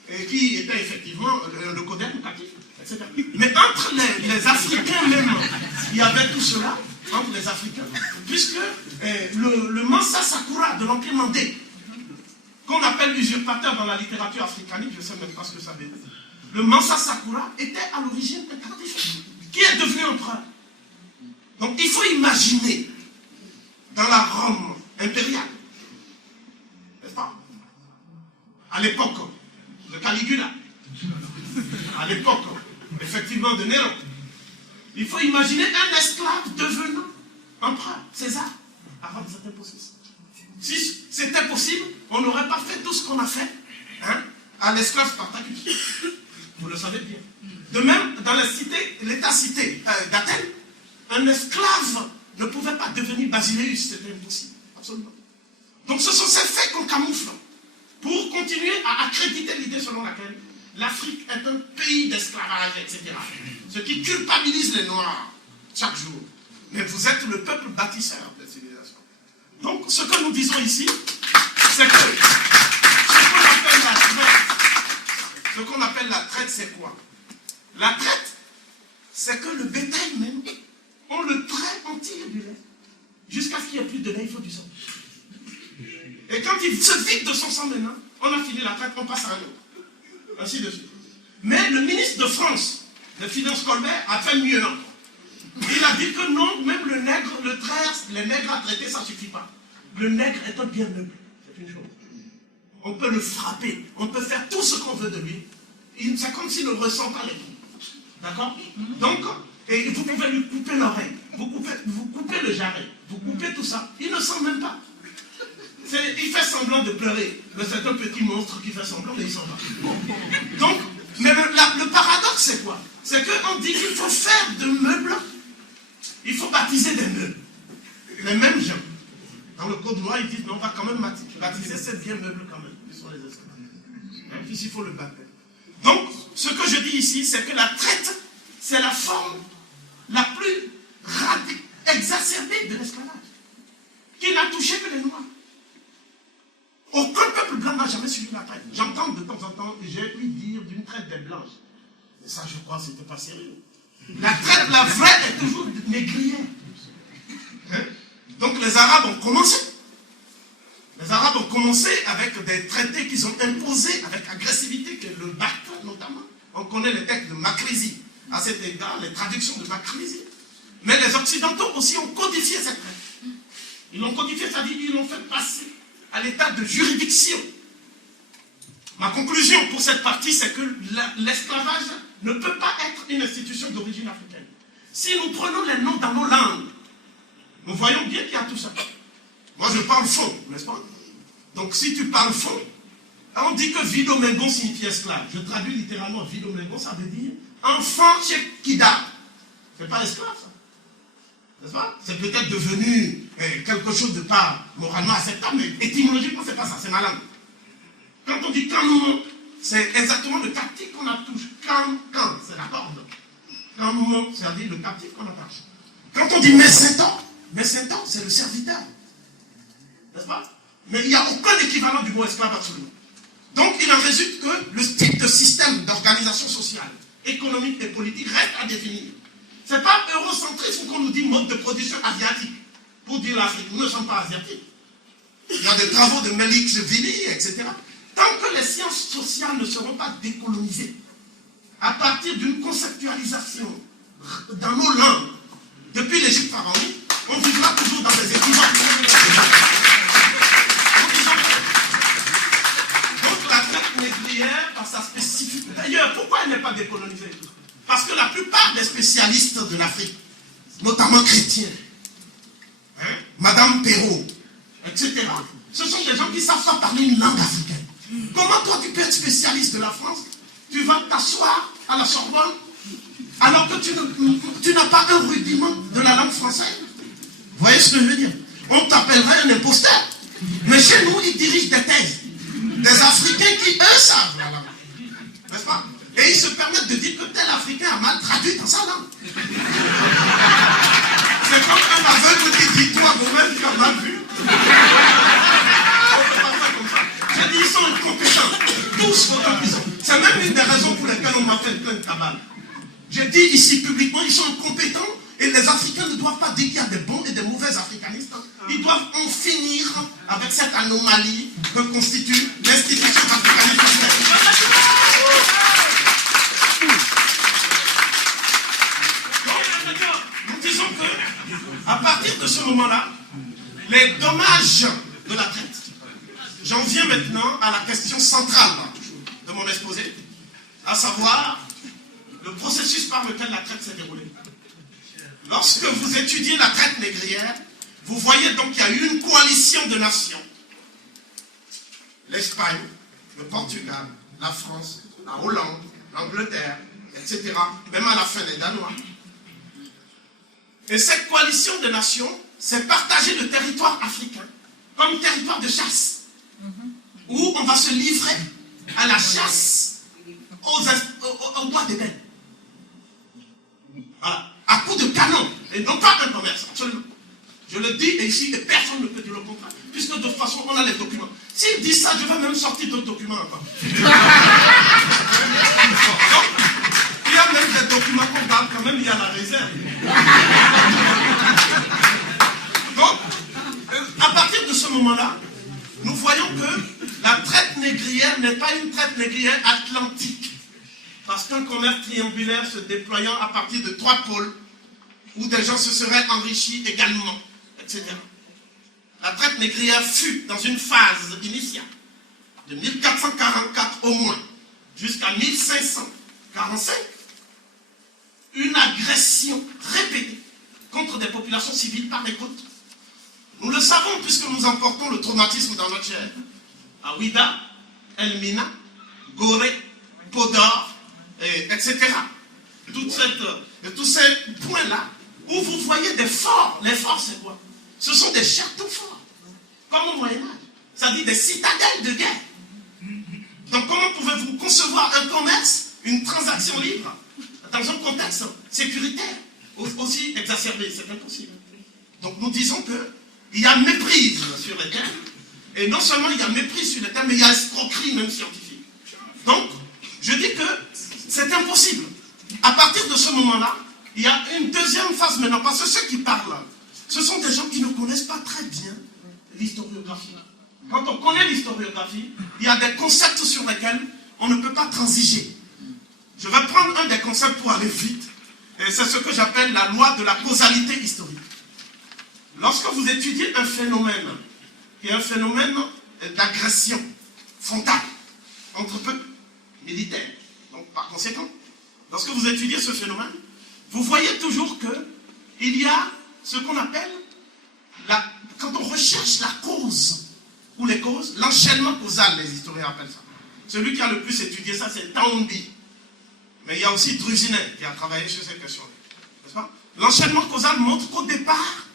et qui était effectivement le codem catif, etc. Mais entre les Africains même, il y avait tout cela, entre les Africains, puisque le Mansa Sakura de l'Empire mandé, qu'on appelle usurpateur dans la littérature africanique, je ne sais même pas ce que ça veut dire, le Mansa Sakura était à l'origine un catif, qui est devenu empereur. Donc il faut imaginer, dans la Rome impériale, n'est-ce pas, à l'époque de Caligula, à l'époque, effectivement, de Néron, il faut imaginer un esclave devenant empereur, César, à Rome, c'était possible. Si c'était possible, on n'aurait pas fait tout ce qu'on a fait, hein, à l'esclave Spartacus. Vous le savez bien. De même, dans l'État-cité d'Athènes, un esclave ne pouvait pas devenir basileus, c'était impossible, absolument. Donc ce sont ces faits qu'on camoufle pour continuer à accréditer l'idée selon laquelle l'Afrique est un pays d'esclavage, etc. Ce qui culpabilise les Noirs chaque jour. Mais vous êtes le peuple bâtisseur de civilisation. Donc ce que nous disons ici, c'est que ce qu'on appelle la traite, c'est quoi? La traite, c'est que le bétail même, on le traite, on tire du lait. Jusqu'à ce qu'il n'y ait plus de lait, il faut du sang. Et quand il se vide de son sang maintenant, on a fini la traite, on passe à un autre. Ainsi de suite. Mais le ministre de France, de Finances Colbert, a fait mieux encore. Il a dit que non, même le nègre, les nègres à traiter, ça ne suffit pas. Le nègre est un bien meuble. C'est une chose. On peut le frapper, on peut faire tout ce qu'on veut de lui. C'est comme s'il ne ressent pas les coups. D'accord? Donc, et vous pouvez lui couper l'oreille, vous coupez le jarret, vous coupez tout ça, il ne sent même pas. Il fait semblant de pleurer, mais c'est un petit monstre qui fait semblant, mais il ne sent pas. Donc, mais le paradoxe, c'est quoi? C'est qu'on dit qu'il faut faire de meubles, il faut baptiser des meubles. Les mêmes gens. Dans le code noir, ils disent, mais on va quand même baptiser ces biens meubles quand même, qui sont les esclaves. Puis il faut le baptême. Donc, ce que je dis ici, c'est que la traite, c'est la forme la plus exacerbée de l'esclavage, qui n'a touché que les Noirs. Aucun peuple blanc n'a jamais suivi la traite. J'entends de temps en temps, j'ai ouï dire d'une traite des blanches. Et ça, je crois, c'était pas sérieux. La traite, la vraie, est toujours négrière. Hein? Donc les Arabes ont commencé. Les Arabes ont commencé avec des traités qu'ils ont imposés avec agressivité, que le Barca notamment. On connaît les textes de Makrizi. À cet égard, les traductions de Makrizi. Mais les Occidentaux aussi ont codifié cette traite. Ils l'ont codifié, c'est-à-dire qu'ils l'ont fait passer à l'état de juridiction. Ma conclusion pour cette partie, c'est que l'esclavage ne peut pas être une institution d'origine africaine. Si nous prenons les noms dans nos langues, nous voyons bien qu'il y a tout ça. Moi, je parle fond, n'est-ce pas? Donc, si tu parles fond, on dit que Vidomengon signifie esclave. Je traduis littéralement Vidomengon, ça veut dire enfant chez Kida. C'est pas esclave, ça. N'est-ce pas? C'est peut-être devenu quelque chose de pas moralement acceptable, mais étymologiquement, c'est pas ça, c'est ma langue. Quand on dit Kanoumo, c'est exactement le captif qu'on attouche. Kan, c'est la corde. Kanoumo, c'est-à-dire le captif qu'on attache. Quand on dit Messétan, c'est le serviteur. N'est-ce pas? Mais il n'y a aucun équivalent du mot esclave absolument. Donc il en résulte que le type de système d'organisation sociale, économique et politique reste à définir. Ce n'est pas eurocentrisme qu'on nous dit mode de production asiatique. Pour dire l'Afrique, nous ne sommes pas asiatiques. Il y a des travaux de Melik-Vili, etc. Tant que les sciences sociales ne seront pas décolonisées, à partir d'une conceptualisation dans nos langues, depuis l'Égypte pharaonique, on vivra toujours dans des équivoques. Donc la traite négrière, par sa spécificité. D'ailleurs, pourquoi elle n'est pas décolonisée? Parce que la plupart des spécialistes de l'Afrique, notamment chrétiens, Madame Perrault, etc., ce sont des gens qui savent pas parler une langue africaine. Comment toi tu peux être spécialiste de la France? Tu vas t'asseoir à la Sorbonne alors que tu n'as pas un rudiment de la langue française. Vous voyez ce que je veux dire? On t'appellerait un imposteur. Mais chez nous, ils dirigent des thèses. Des Africains qui, eux, savent la langue. N'est-ce pas? Et ils se permettent de dire que tel Africain a mal traduit dans sa langue. C'est comme un aveugle qui dit fait plein de cabales. J'ai dit ici publiquement, ils sont incompétents et les Africains ne doivent pas dire qu'il y a des bons et des mauvais africanistes. Ils doivent en finir avec cette anomalie que constitue l'institution africaniste. Nous disons que, à partir de ce moment-là, les dommages de la traite. J'en viens maintenant à la question centrale de mon exposé, à savoir le processus par lequel la traite s'est déroulée. Lorsque vous étudiez la traite négrière, vous voyez donc qu'il y a eu une coalition de nations. L'Espagne, le Portugal, la France, la Hollande, l'Angleterre, etc. Même à la fin les Danois. Et cette coalition de nations s'est partagée le territoire africain comme territoire de chasse, où on va se livrer à la chasse aux bois d'ébène. Voilà. À coup de canon, et non pas un commerce, absolument. Je le dis ici, et personne ne peut dire le contraire, puisque de toute façon, on a les documents. S'ils disent ça, je vais même sortir d'autres documents encore. Donc, il y a même des documents qu'on parle, quand même, il y a la réserve. Donc, à partir de ce moment-là, nous voyons que la traite négrière n'est pas une traite négrière atlantique. Parce qu'un commerce triangulaire se déployant à partir de 3 pôles, où des gens se seraient enrichis également, etc. La traite négrière fut, dans une phase initiale, de 1444 au moins, jusqu'à 1545, une agression répétée contre des populations civiles par les côtes. Nous le savons puisque nous emportons le traumatisme dans notre chair. À Ouida, Elmina, Gorée, Podor, etc. Tous ces points-là, où vous voyez des forts. Les forts, c'est quoi? Ce sont des châteaux forts, comme au Moyen-Âge. C'est-à-dire des citadelles de guerre. Donc comment pouvez-vous concevoir un commerce, une transaction libre, dans un contexte sécuritaire aussi exacerbé? C'est impossible. Donc nous disons qu'il y a méprise sur les termes, et non seulement il y a méprise sur les termes, mais il y a escroquerie même scientifique. Donc, je dis que c'est impossible. À partir de ce moment-là, il y a une deuxième phase maintenant, parce que ceux qui parlent, ce sont des gens qui ne connaissent pas très bien l'historiographie. Quand on connaît l'historiographie, il y a des concepts sur lesquels on ne peut pas transiger. Je vais prendre un des concepts pour aller vite, et c'est ce que j'appelle la loi de la causalité historique. Lorsque vous étudiez un phénomène, qui est un phénomène d'agression frontale entre peuples militaires, donc par conséquent, lorsque vous étudiez ce phénomène, vous voyez toujours qu'il y a ce qu'on appelle, quand on recherche la cause, ou les causes, l'enchaînement causal, les historiens appellent ça. Celui qui a le plus étudié ça, c'est Townby. Mais il y a aussi Drusinet qui a travaillé sur ces questions-là. N'est-ce pas? L'enchaînement causal montre qu'au départ,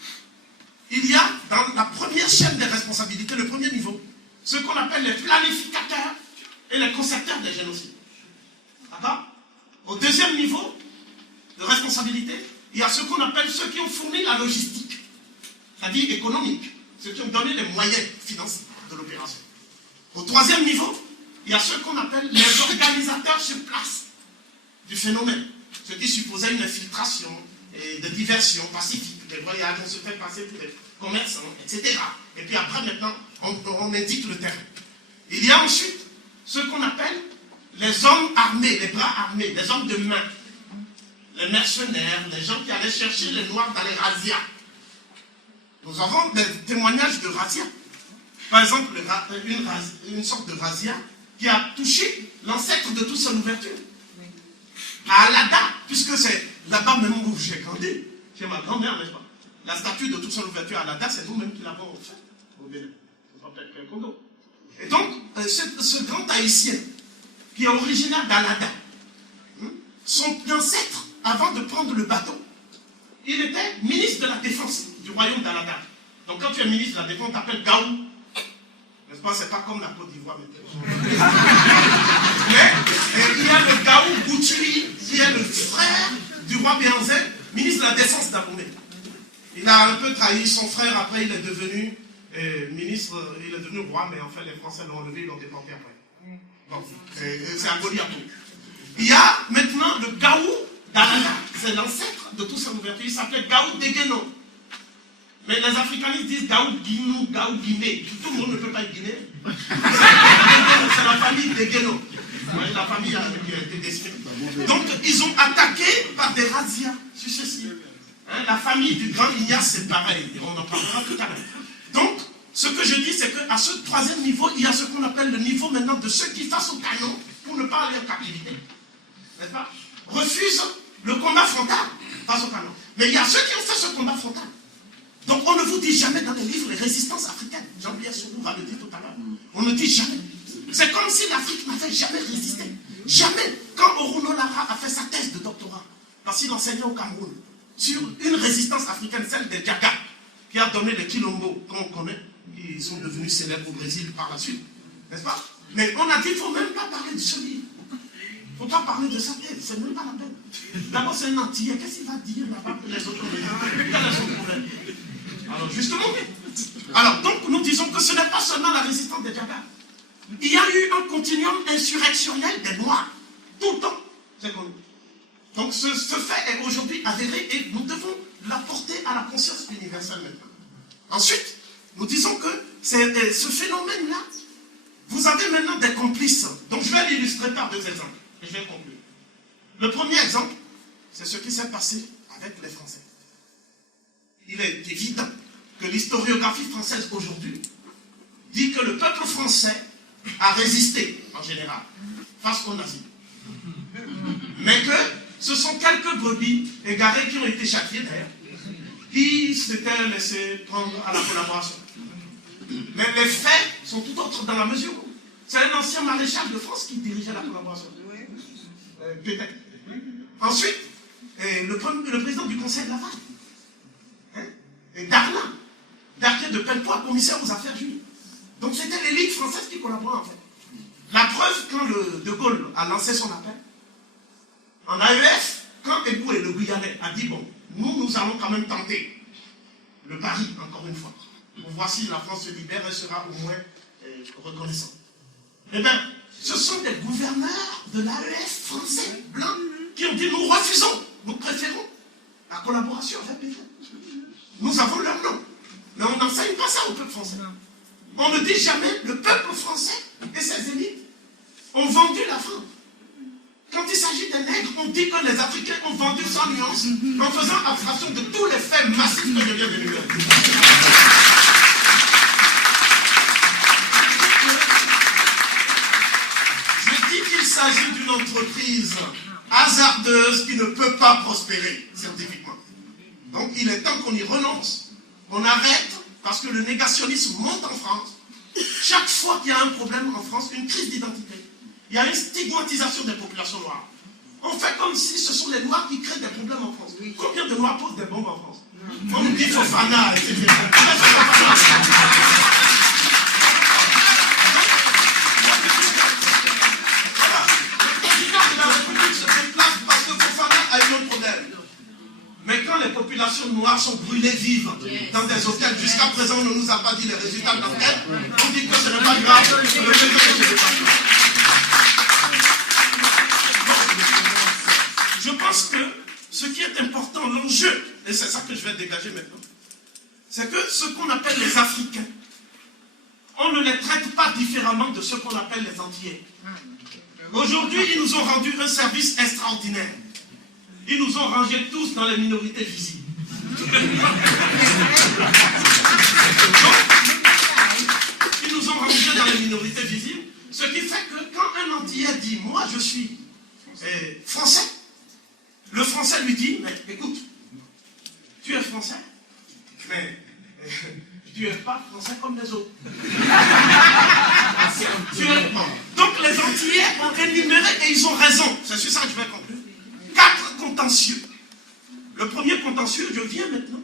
il y a dans la première chaîne des responsabilités, le premier niveau, ce qu'on appelle les planificateurs et les concepteurs des génocides. D'accord? Au deuxième niveau de responsabilité, il y a ce qu'on appelle ceux qui ont fourni la logistique, c'est-à-dire économique, ceux qui ont donné les moyens financiers de l'opération. Au troisième niveau, il y a ceux qu'on appelle les organisateurs sur place du phénomène, ceux qui supposaient une infiltration et de diversion pacifique, des voyages, on se fait passer pour des commerçants, etc. Et puis après, maintenant, on indique le terrain. Il y a ensuite ce qu'on appelle les hommes armés, les bras armés, les hommes de main, les mercenaires, les gens qui allaient chercher les noirs dans les razzias. Nous avons des témoignages de razzias. Par exemple, une sorte de razzia qui a touché l'ancêtre de toute son ouverture. À Alada, puisque c'est là-bas même où j'ai grandi, chez ma grand-mère, n'est-ce pas? La statue de toute son ouverture à Alada, c'est nous-mêmes qui l'avons fait au Bénin. C'est pas peut-être qu'un Congo. Et donc, ce grand haïtien, qui est originaire d'Alada, son ancêtre, avant de prendre le bateau, il était ministre de la Défense du royaume d'Alada. Donc quand tu es ministre de la Défense, on t'appelle Gaou. N'est-ce pas? C'est pas comme la Côte d'Ivoire maintenant. Mais il y a le Gaou Bouturi, qui est le frère du roi Béanzé, ministre de la Défense d'Abomey. Il a un peu trahi son frère, après il est devenu ministre, il est devenu roi, mais en fait les Français l'ont enlevé, ils l'ont déporté après. Donc, c'est aboli à tout. Il y a maintenant le Gaou d'Arana. C'est l'ancêtre de tous ces ouvertures. Il s'appelait Gaou Degeno. Mais les africanistes disent Gaou Guinou, Gaou Guinée. Tout le monde ne peut pas être guinéen. C'est la famille Degeno. La famille qui a été détruite. Donc, ils ont attaqué par des razzias successifs. La famille du grand Ignace, c'est pareil. On en parlera tout à l'heure. Donc, ce que je dis, c'est qu'à ce troisième niveau, il y a ce qu'on appelle le niveau maintenant de ceux qui, face au canon, pour ne pas aller en captivité, n'est-ce pas, refusent le combat frontal face au canon. Mais il y a ceux qui ont fait ce combat frontal. Donc, on ne vous dit jamais dans les livres les résistances africaines. Jean-Pierre Soulou va le dire tout à l'heure. On ne dit jamais. C'est comme si l'Afrique n'avait jamais résisté. Jamais. Quand Oruno Lara a fait sa thèse de doctorat, parce qu'il enseignait au Cameroun, sur une résistance africaine, celle des Diaga, qui a donné les Quilombo, qu'on connaît, qui sont devenus célèbres au Brésil par la suite, n'est-ce pas? Mais on a dit, il ne faut même pas parler de ce livre. Il ne faut pas parler de sa thèse, c'est même pas la peine. D'abord, c'est un Antillais, qu'est-ce qu'il va dire là-bas que les autres quel est son problème? Alors, justement, alors, donc, nous disons que ce n'est pas seulement la résistance des Diaga. Il y a eu un continuum insurrectionnel des Noirs, tout le temps, c'est connu. Donc ce fait est aujourd'hui avéré et nous devons l'apporter à la conscience universelle maintenant. Ensuite, nous disons que ce phénomène-là, vous avez maintenant des complices. Donc je vais l'illustrer par deux exemples et je vais conclure. Le premier exemple, c'est ce qui s'est passé avec les Français. Il est évident que l'historiographie française aujourd'hui dit que le peuple français a résisté, en général, face aux nazis. Mais que ce sont quelques brebis égarés qui ont été châtiés, d'ailleurs, qui s'étaient laissés prendre à la collaboration. Mais les faits sont tout autres dans la mesure où c'est un ancien maréchal de France qui dirigeait la collaboration. Peut-être. Ensuite, le président du Conseil de Laval, et Darlan, Darquier de Pellepoix, commissaire aux affaires juives. Donc c'était l'élite française qui collaborait en fait. La preuve, quand De Gaulle a lancé son appel, en AEF, quand Eboué, le Guyanais, a dit, bon, nous allons quand même tenter le pari, encore une fois, pour voir si la France se libère, elle sera au moins reconnaissante. Eh bien, ce sont des gouverneurs de l'AEF français, blancs, qui ont dit, nous refusons, nous préférons la collaboration avec Pétain. Nous avons leur nom. Mais on n'enseigne pas ça au peuple français. On ne dit jamais, le peuple français et ses élites ont vendu la France. Quand il s'agit des nègres, on dit que les Africains ont vendu sans nuance en faisant abstraction de tous les faits massifs que je viens de lui dire. Je dis qu'il s'agit d'une entreprise hasardeuse qui ne peut pas prospérer scientifiquement. Donc il est temps qu'on y renonce, qu'on arrête, parce que le négationnisme monte en France. Chaque fois qu'il y a un problème en France, une crise d'identité, il y a une stigmatisation des populations noires. On fait comme si ce sont les Noirs qui créent des problèmes en France. Combien de Noirs posent des bombes en France? On nous dit Fofana, etc. Voilà. Le président de la République se déplace parce que Fofana a eu un problème. Mais quand les populations noires sont brûlées vives dans des hôtels, jusqu'à présent on ne nous a pas dit les résultats de l'enquête, on dit que ce n'est pas grave, le président ne se déplace pas. Je pense que ce qui est important, l'enjeu, et c'est ça que je vais dégager maintenant, c'est que ce qu'on appelle les Africains, on ne les traite pas différemment de ce qu'on appelle les Antillais. Aujourd'hui, ils nous ont rendu un service extraordinaire. Ils nous ont rangés tous dans les minorités visibles. Donc, ils nous ont rangés dans les minorités visibles, ce qui fait que quand un Antillais dit « moi je suis français », le français lui dit, mais écoute, tu es français, mais tu n'es pas français comme les autres. Donc les Antillais ont énuméré, et ils ont raison, c'est sur ça que je vais conclure, 4 contentieux. Le premier contentieux, je viens maintenant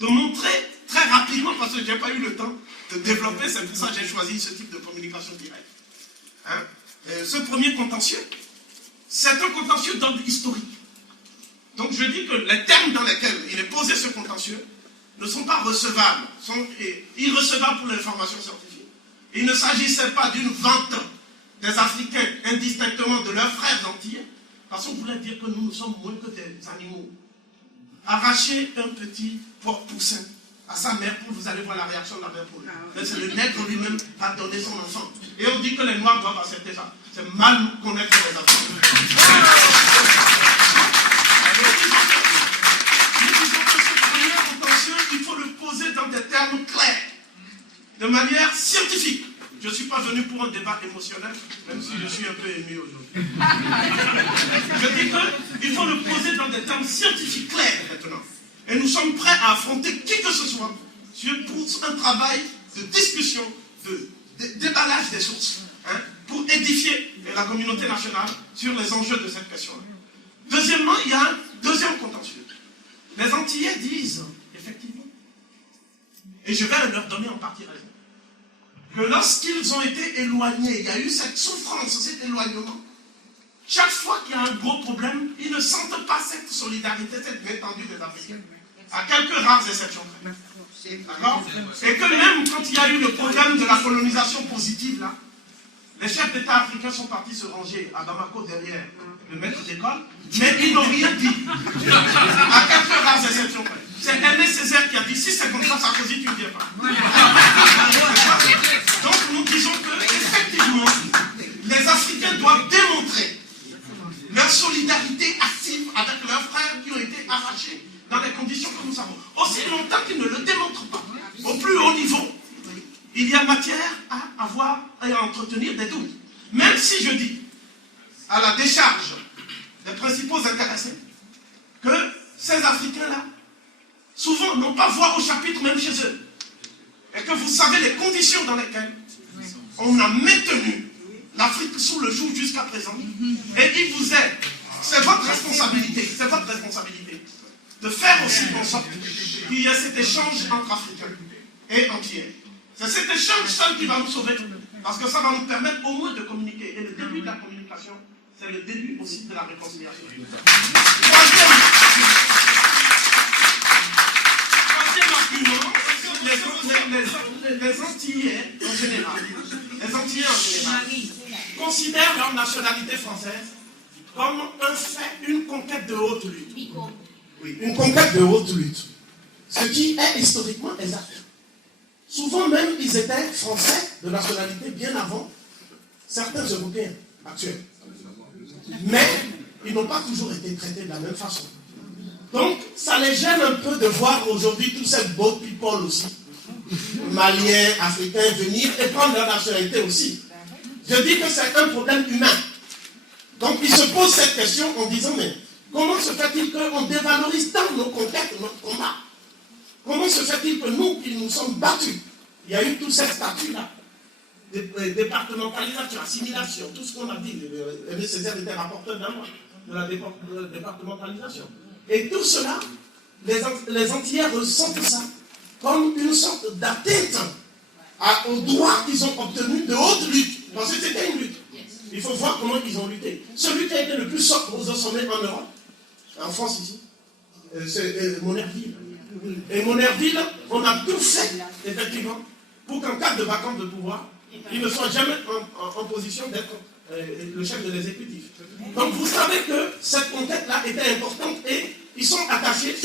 de montrer très rapidement, parce que je n'ai pas eu le temps de développer, c'est pour ça que j'ai choisi ce type de communication directe. Ce premier contentieux, c'est un contentieux d'ordre historique. Donc je dis que les termes dans lesquels il est posé ce contentieux ne sont pas recevables, sont irrecevables pour l'information scientifique. Il ne s'agissait pas d'une vente des Africains indistinctement de leurs frères antillais, parce qu'on voulait dire que nous sommes moins que des animaux. Arracher un petit porc-poussin à sa mère poule, vous allez voir la réaction de la mère poule. C'est le nègre lui-même qui va donner son enfant. Et on dit que les Noirs doivent accepter ça. C'est mal connaître les Africains. Nous disons que ce premier contentieux, il faut le poser dans des termes clairs, de manière scientifique. Je ne suis pas venu pour un débat émotionnel, même si je suis un peu ému aujourd'hui. Je dis qu'il faut le poser dans des termes scientifiques clairs maintenant. Et nous sommes prêts à affronter qui que ce soit pour un travail de discussion, de déballage des sources, hein, pour édifier la communauté nationale sur les enjeux de cette question-là. Deuxièmement, il y a un deuxième contentieux. Les Antillais disent, effectivement, et je vais leur donner en partie raison, que lorsqu'ils ont été éloignés, il y a eu cette souffrance, cet éloignement. Chaque fois qu'il y a un gros problème, ils ne sentent pas cette solidarité, cette étendue des Africains. À quelques rares exceptions. D'accord? Et que même quand il y a eu le problème de la colonisation positive, là, les chefs d'État africains sont partis se ranger à Bamako derrière le maître d'école, mais ils n'ont rien dit. À quelques rares exceptions. C'est Aimé Césaire qui a dit, si c'est comme ça, Sarkozy, tu ne viens pas. Donc nous disons que, effectivement, les Africains doivent démontrer leur solidarité active avec leurs frères qui ont été arrachés dans les conditions que nous savons. Aussi longtemps qu'ils ne le démontrent pas, au plus haut niveau, il y a matière à avoir et à entretenir des doutes. Même si je dis, à la décharge des principaux intéressés, que ces Africains-là, souvent, n'ont pas voix au chapitre même chez eux. Et que vous savez les conditions dans lesquelles on a maintenu l'Afrique sous le joug jusqu'à présent. Et il vous est, c'est votre responsabilité, de faire aussi en sorte qu'il y ait cet échange entre Africains et Antillais. C'est cet échange seul qui va nous sauver, parce que ça va nous permettre au moins de communiquer. Et le début de la communication, c'est le début aussi de la réconciliation. Troisième argument, les Antillais en général, considèrent leur nationalité française comme un fait, une conquête de haute lutte. Oui, une conquête de haute lutte. Ce qui est historiquement exact. Souvent même, ils étaient français de nationalité bien avant certains Européens actuels. Mais ils n'ont pas toujours été traités de la même façon. Donc, ça les gêne un peu de voir aujourd'hui tous ces beaux people aussi, Maliens, Africains, venir et prendre leur nationalité aussi. Je dis que c'est un problème humain. Donc, ils se posent cette question en disant, mais comment se fait-il qu'on dévalorise tant nos conquêtes, notre combat? Comment se fait-il que nous, qui nous sommes battus, il y a eu tout cette statut-là, départementalisation, assimilation, tout ce qu'on a dit, Aimé Césaire était rapporteur d'un mois de la départementalisation. Et tout cela, les Antillais ressentent ça comme une sorte d'atteinte aux droits qu'ils ont obtenus de haute lutte. Parce que c'était une lutte. Il faut voir comment ils ont lutté. Celui qui a été le plus sommet en Europe, en France ici, c'est Monnerville. Et Monnerville, on a tout fait, effectivement, pour qu'en cas de vacance de pouvoir, il ne soit jamais en position d'être le chef de l'exécutif. Donc vous savez que cette conquête-là était importante et ils sont attachés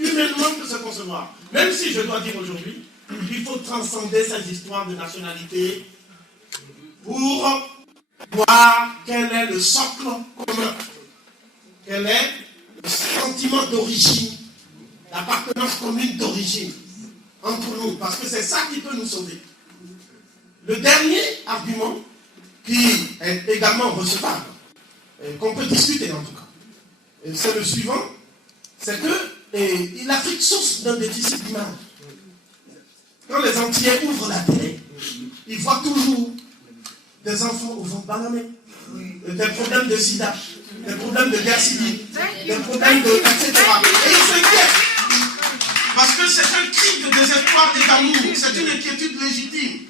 humainement de se concevoir. Même si je dois dire aujourd'hui, il faut transcender ces histoires de nationalité pour voir quel est le socle commun, quel est le sentiment d'origine, l'appartenance commune d'origine entre nous, parce que c'est ça qui peut nous sauver. Le dernier argument, qui est également recevable, qu'on peut discuter en tout cas, c'est le suivant, c'est que l'Afrique souffre d'un déficit d'image. Quand les Antillais ouvrent la télé, ils voient toujours des enfants au ventre ballonné, des problèmes de sida, des problèmes de guerre civile, des problèmes de... etc. Et ils s'inquiètent. Parce que c'est un cri de désespoir et d'amour, c'est une inquiétude légitime.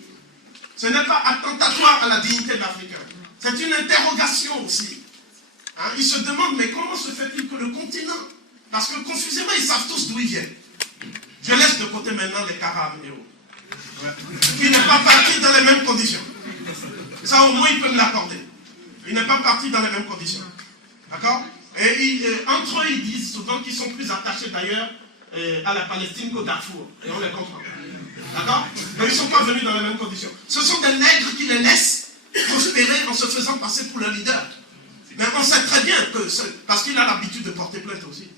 Ce n'est pas attentatoire à la dignité de l'Africain. C'est une interrogation aussi. Hein, ils se demandent, mais comment se fait-il que le continent, parce que confusément, ils savent tous d'où ils viennent. Je laisse de côté maintenant les Carabes et autres, qui n'est pas parti dans les mêmes conditions. Ça, au moins, il peut me l'accorder. Il n'est pas parti dans les mêmes conditions. D'accord? Et entre eux, ils disent souvent qu'ils sont plus attachés d'ailleurs à la Palestine qu'au Darfour. Et on les comprend. D'accord? Mais ils ne sont pas venus dans les mêmes conditions. Ce sont des nègres qui les laissent prospérer en se faisant passer pour leur leader. Mais on sait très bien que... Parce qu'il a l'habitude de porter plainte aussi.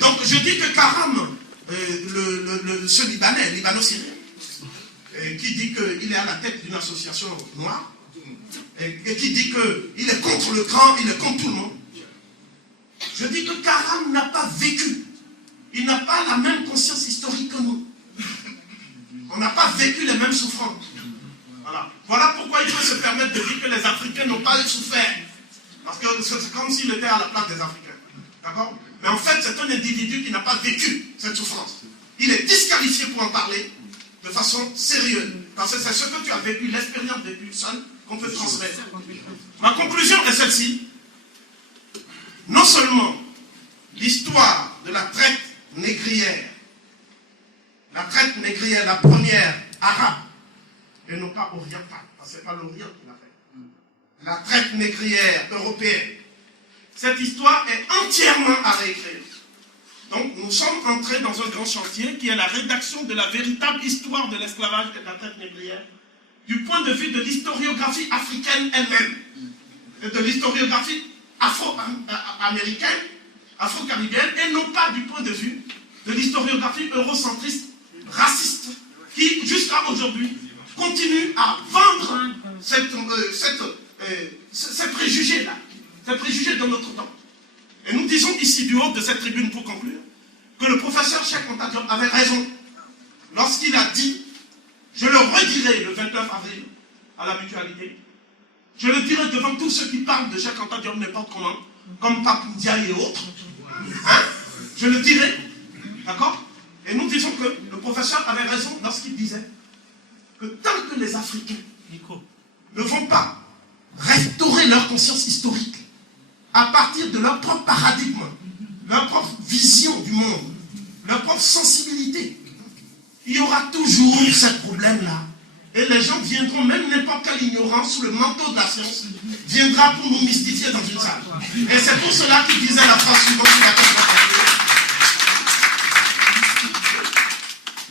Donc je dis que Karam, ce Libanais, Libano-Syrien, qui dit qu'il est à la tête d'une association noire, et qui dit qu'il est contre le cran, il est contre tout le monde. Je dis que Karam n'a pas vécu. Il n'a pas la même conscience historique que nous. On n'a pas vécu les mêmes souffrances. Voilà pourquoi il peut se permettre de dire que les Africains n'ont pas souffert. Parce que c'est comme s'il était à la place des Africains. D'accord? Mais en fait, c'est un individu qui n'a pas vécu cette souffrance. Il est disqualifié pour en parler de façon sérieuse. Parce que c'est ce que tu as vécu, l'expérience vécue seule, qu'on peut transmettre. Ma conclusion est celle-ci. Non seulement l'histoire de la traite négrière, la première arabe, et non pas orientale, parce que ce n'est pas l'Orient qui l'a fait. La traite négrière européenne. Cette histoire est entièrement à réécrire. Donc nous sommes entrés dans un grand chantier qui est la rédaction de la véritable histoire de l'esclavage et de la traite négrière, du point de vue de l'historiographie africaine elle-même, et de l'historiographie afro-américaine, afro-caribéenne, et non pas du point de vue de l'historiographie eurocentriste, raciste, qui jusqu'à aujourd'hui continue à vendre ces préjugés-là, ces préjugés de notre temps. Et nous disons ici du haut de cette tribune pour conclure, que le professeur Cheikh Anta Diop avait raison lorsqu'il a dit, je le redirai le 29 avril à la Mutualité, je le dirai devant tous ceux qui parlent de Cheikh Anta Diop n'importe comment, comme Pape Ndiaye et autres, hein? Je le dirai, d'accord? Et nous disons que le professeur avait raison lorsqu'il disait que tant que les Africains ne vont pas restaurer leur conscience historique à partir de leur propre paradigme, leur propre vision du monde, leur propre sensibilité, il y aura toujours ce problème-là. Et les gens viendront, même n'importe quel ignorant sous le manteau de la science, viendra pour nous mystifier dans une salle. Et c'est pour cela qu'il disait la phrase suivante sur laquelle je vais parler.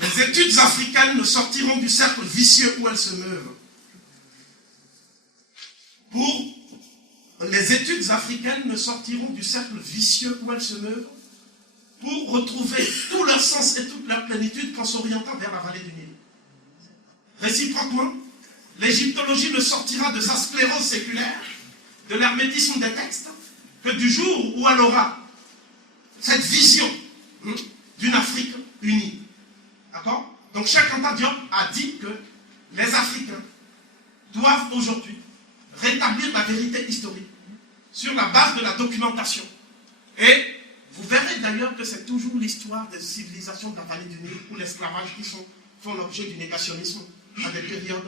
Les études africaines ne sortiront du cercle vicieux où elles se meuvent. Les études africaines ne sortiront du cercle vicieux où elles se meuvent pour retrouver tout leur sens et toute leur plénitude qu'en s'orientant vers la vallée du Nil. Réciproquement, l'égyptologie ne sortira de sa sclérose séculaire, de l'hermétisme des textes, que du jour où elle aura cette vision d'une Afrique unie. D'accord? Donc Cheikh Anta Diop a dit que les Africains doivent aujourd'hui rétablir la vérité historique sur la base de la documentation. Et vous verrez d'ailleurs que c'est toujours l'histoire des civilisations de la vallée du Nil ou l'esclavage qui font l'objet du négationnisme à des périodes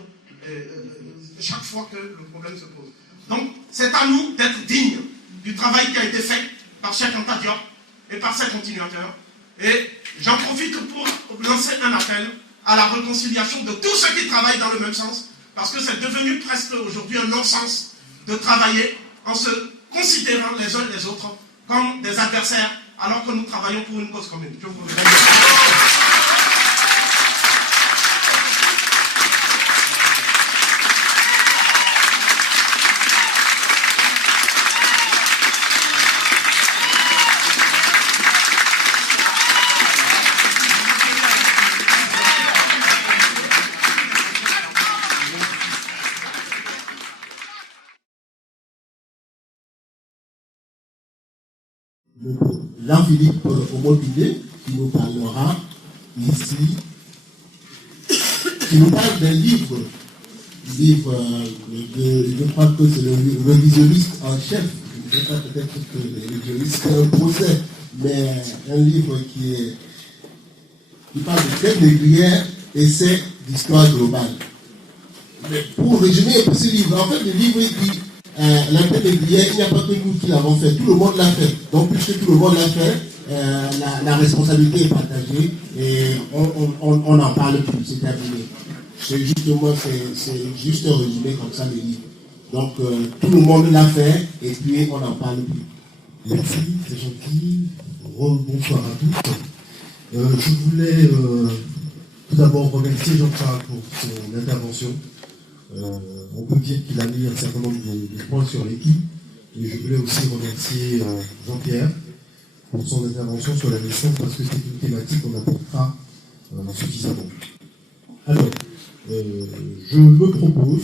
chaque fois que le problème se pose. Donc c'est à nous d'être dignes du travail qui a été fait par Cheikh Anta Diop et par ses continuateurs. Et j'en profite pour lancer un appel à la réconciliation de tous ceux qui travaillent dans le même sens, parce que c'est devenu presque aujourd'hui un non-sens de travailler en se considérant les uns les autres comme des adversaires, alors que nous travaillons pour une cause commune. Je vous remercie. Jean-Philippe Omobile, qui nous parlera ici, qui nous parle d'un livre, je crois que c'est le révisionniste en chef, je ne sais pas, peut-être que le révisionniste c'est un procès, mais un livre qui parle de traite négrière, essai d'histoire globale. Mais pour résumer ce livre, en fait, le livre dit la traite négrière, il n'y a pas que nous qui l'avons fait, tout le monde l'a fait. Donc, puisque tout le monde l'a fait, la responsabilité est partagée et on n'en parle plus, c'est terminé. c'est juste résumé comme ça le livre. Donc tout le monde l'a fait et puis on n'en parle plus. Merci, c'est gentil. Bonsoir à tous. Je voulais tout d'abord remercier Jean-Charles pour son intervention. On peut dire qu'il a mis un certain nombre de points sur l'équipe. Et je voulais aussi remercier Jean-Pierre pour son intervention sur la mission, parce que c'est une thématique qu'on n'apporte pas suffisamment. Alors, je me propose,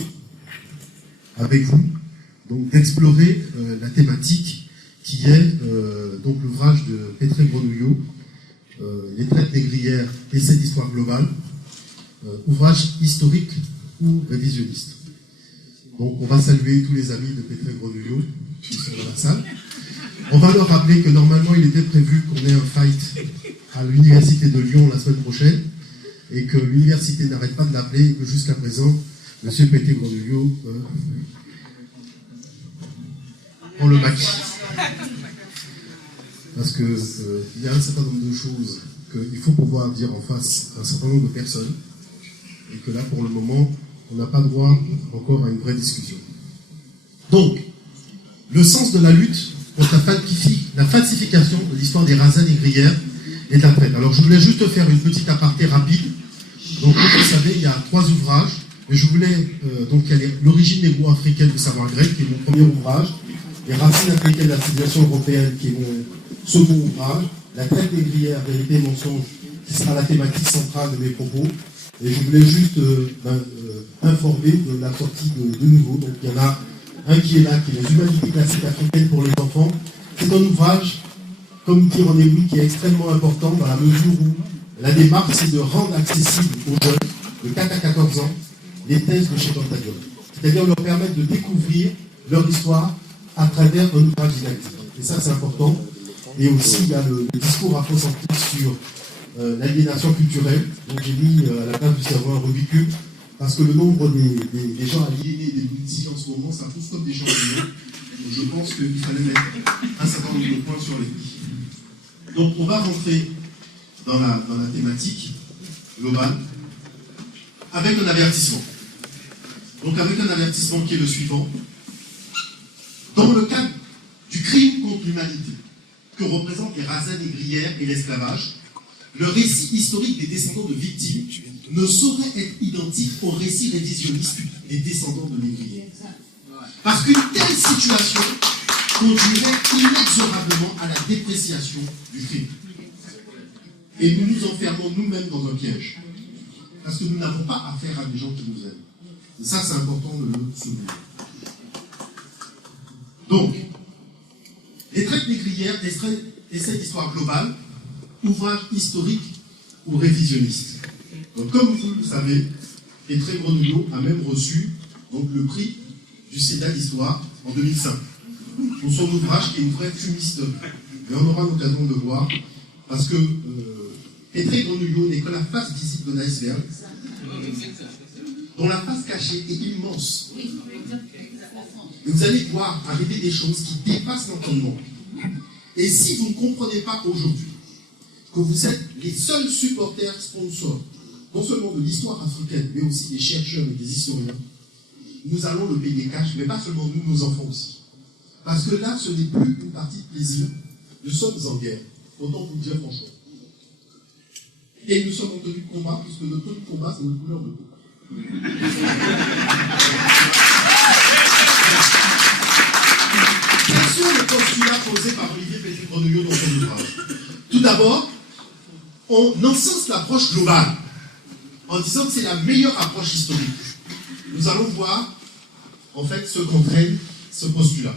avec vous, donc d'explorer la thématique qui est donc l'ouvrage de Petré Grenouillot, Les traites négrières, essai d'histoire globale, ouvrage historique ou révisionniste. Donc on va saluer tous les amis de Petré Grenouillot qui sont dans la salle. On va leur rappeler que normalement il était prévu qu'on ait un fight à l'université de Lyon la semaine prochaine, et que l'université n'arrête pas de l'appeler, et que jusqu'à présent, M. Petré Grenouillot on le maquille. Parce que il y a un certain nombre de choses qu'il faut pouvoir dire en face à un certain nombre de personnes, et que là, pour le moment, on n'a pas droit encore à une vraie discussion. Donc, le sens de la lutte contre la falsification de l'histoire des razzias négrières est un traite. Alors, je voulais juste faire une petite aparté rapide. Donc, comme vous savez, il y a 3 ouvrages, mais je voulais, donc, il y a l'origine négro-africaine du savoir grec, qui est mon premier ouvrage, les racines africaines de la civilisation européenne, qui est mon second ouvrage, la traite négrière, vérité et mensonge, qui sera la thématique centrale de mes propos. Et je voulais juste informer de la sortie de nouveau. Donc il y en a un qui est là, qui est les humanités classiques africaines pour les enfants. C'est un ouvrage, comme dit René Louis, qui est extrêmement important dans la mesure où la démarche, c'est de rendre accessible aux jeunes de 4 à 14 ans les thèses de Cheikh Anta Diop. C'est-à-dire leur permettre de découvrir leur histoire à travers un ouvrage didactique. Et ça, c'est important. Et aussi, il y a le discours afrocentrique sur l'aliénation culturelle. Donc j'ai mis à la place du cerveau un Rubik's Cube, parce que le nombre des gens aliénés, des politiciens en ce moment, ça pousse comme des gens aliénés. Donc je pense qu'il fallait mettre un certain nombre de points sur les i. Donc on va rentrer dans la thématique globale avec un avertissement. Donc avec un avertissement qui est le suivant. Dans le cadre du crime contre l'humanité que représentent les razzias négrières et l'esclavage, le récit historique des descendants de victimes ne saurait être identique au récit révisionniste des descendants de négriers. Parce qu'une telle situation conduirait inexorablement à la dépréciation du crime. Et nous nous enfermons nous-mêmes dans un piège. Parce que nous n'avons pas affaire à des gens qui nous aiment. Et ça, c'est important de le souligner. Donc, les traites négrières, essai d'histoire globale, ouvrage historique ou révisionniste. Donc, comme vous le savez, Petré Grenouillot a même reçu donc, le prix du CEDA d'histoire en 2005 pour son ouvrage qui est une vraie fumisterie. Et on aura l'occasion de voir, parce que Petré Grenouillot n'est que la face visible de l'iceberg, dont la face cachée est immense. Et vous allez voir arriver des choses qui dépassent l'entendement. Et si vous ne comprenez pas aujourd'hui que vous êtes les seuls supporters sponsors, non seulement de l'histoire africaine, mais aussi des chercheurs et des historiens, nous allons le payer cash, mais pas seulement nous, nos enfants aussi. Parce que là, ce n'est plus une partie de plaisir. Nous sommes en guerre, autant vous le dire franchement. Et nous sommes en tenue de combat, puisque notre tenue de combat, c'est notre couleur de peau. Quels sont les postulats posés par Olivier Petré Grenouillot dans son ouvrage? Tout d'abord, on encense l'approche globale, en disant que c'est la meilleure approche historique. Nous allons voir, en fait, ce qu'entraîne ce postulat.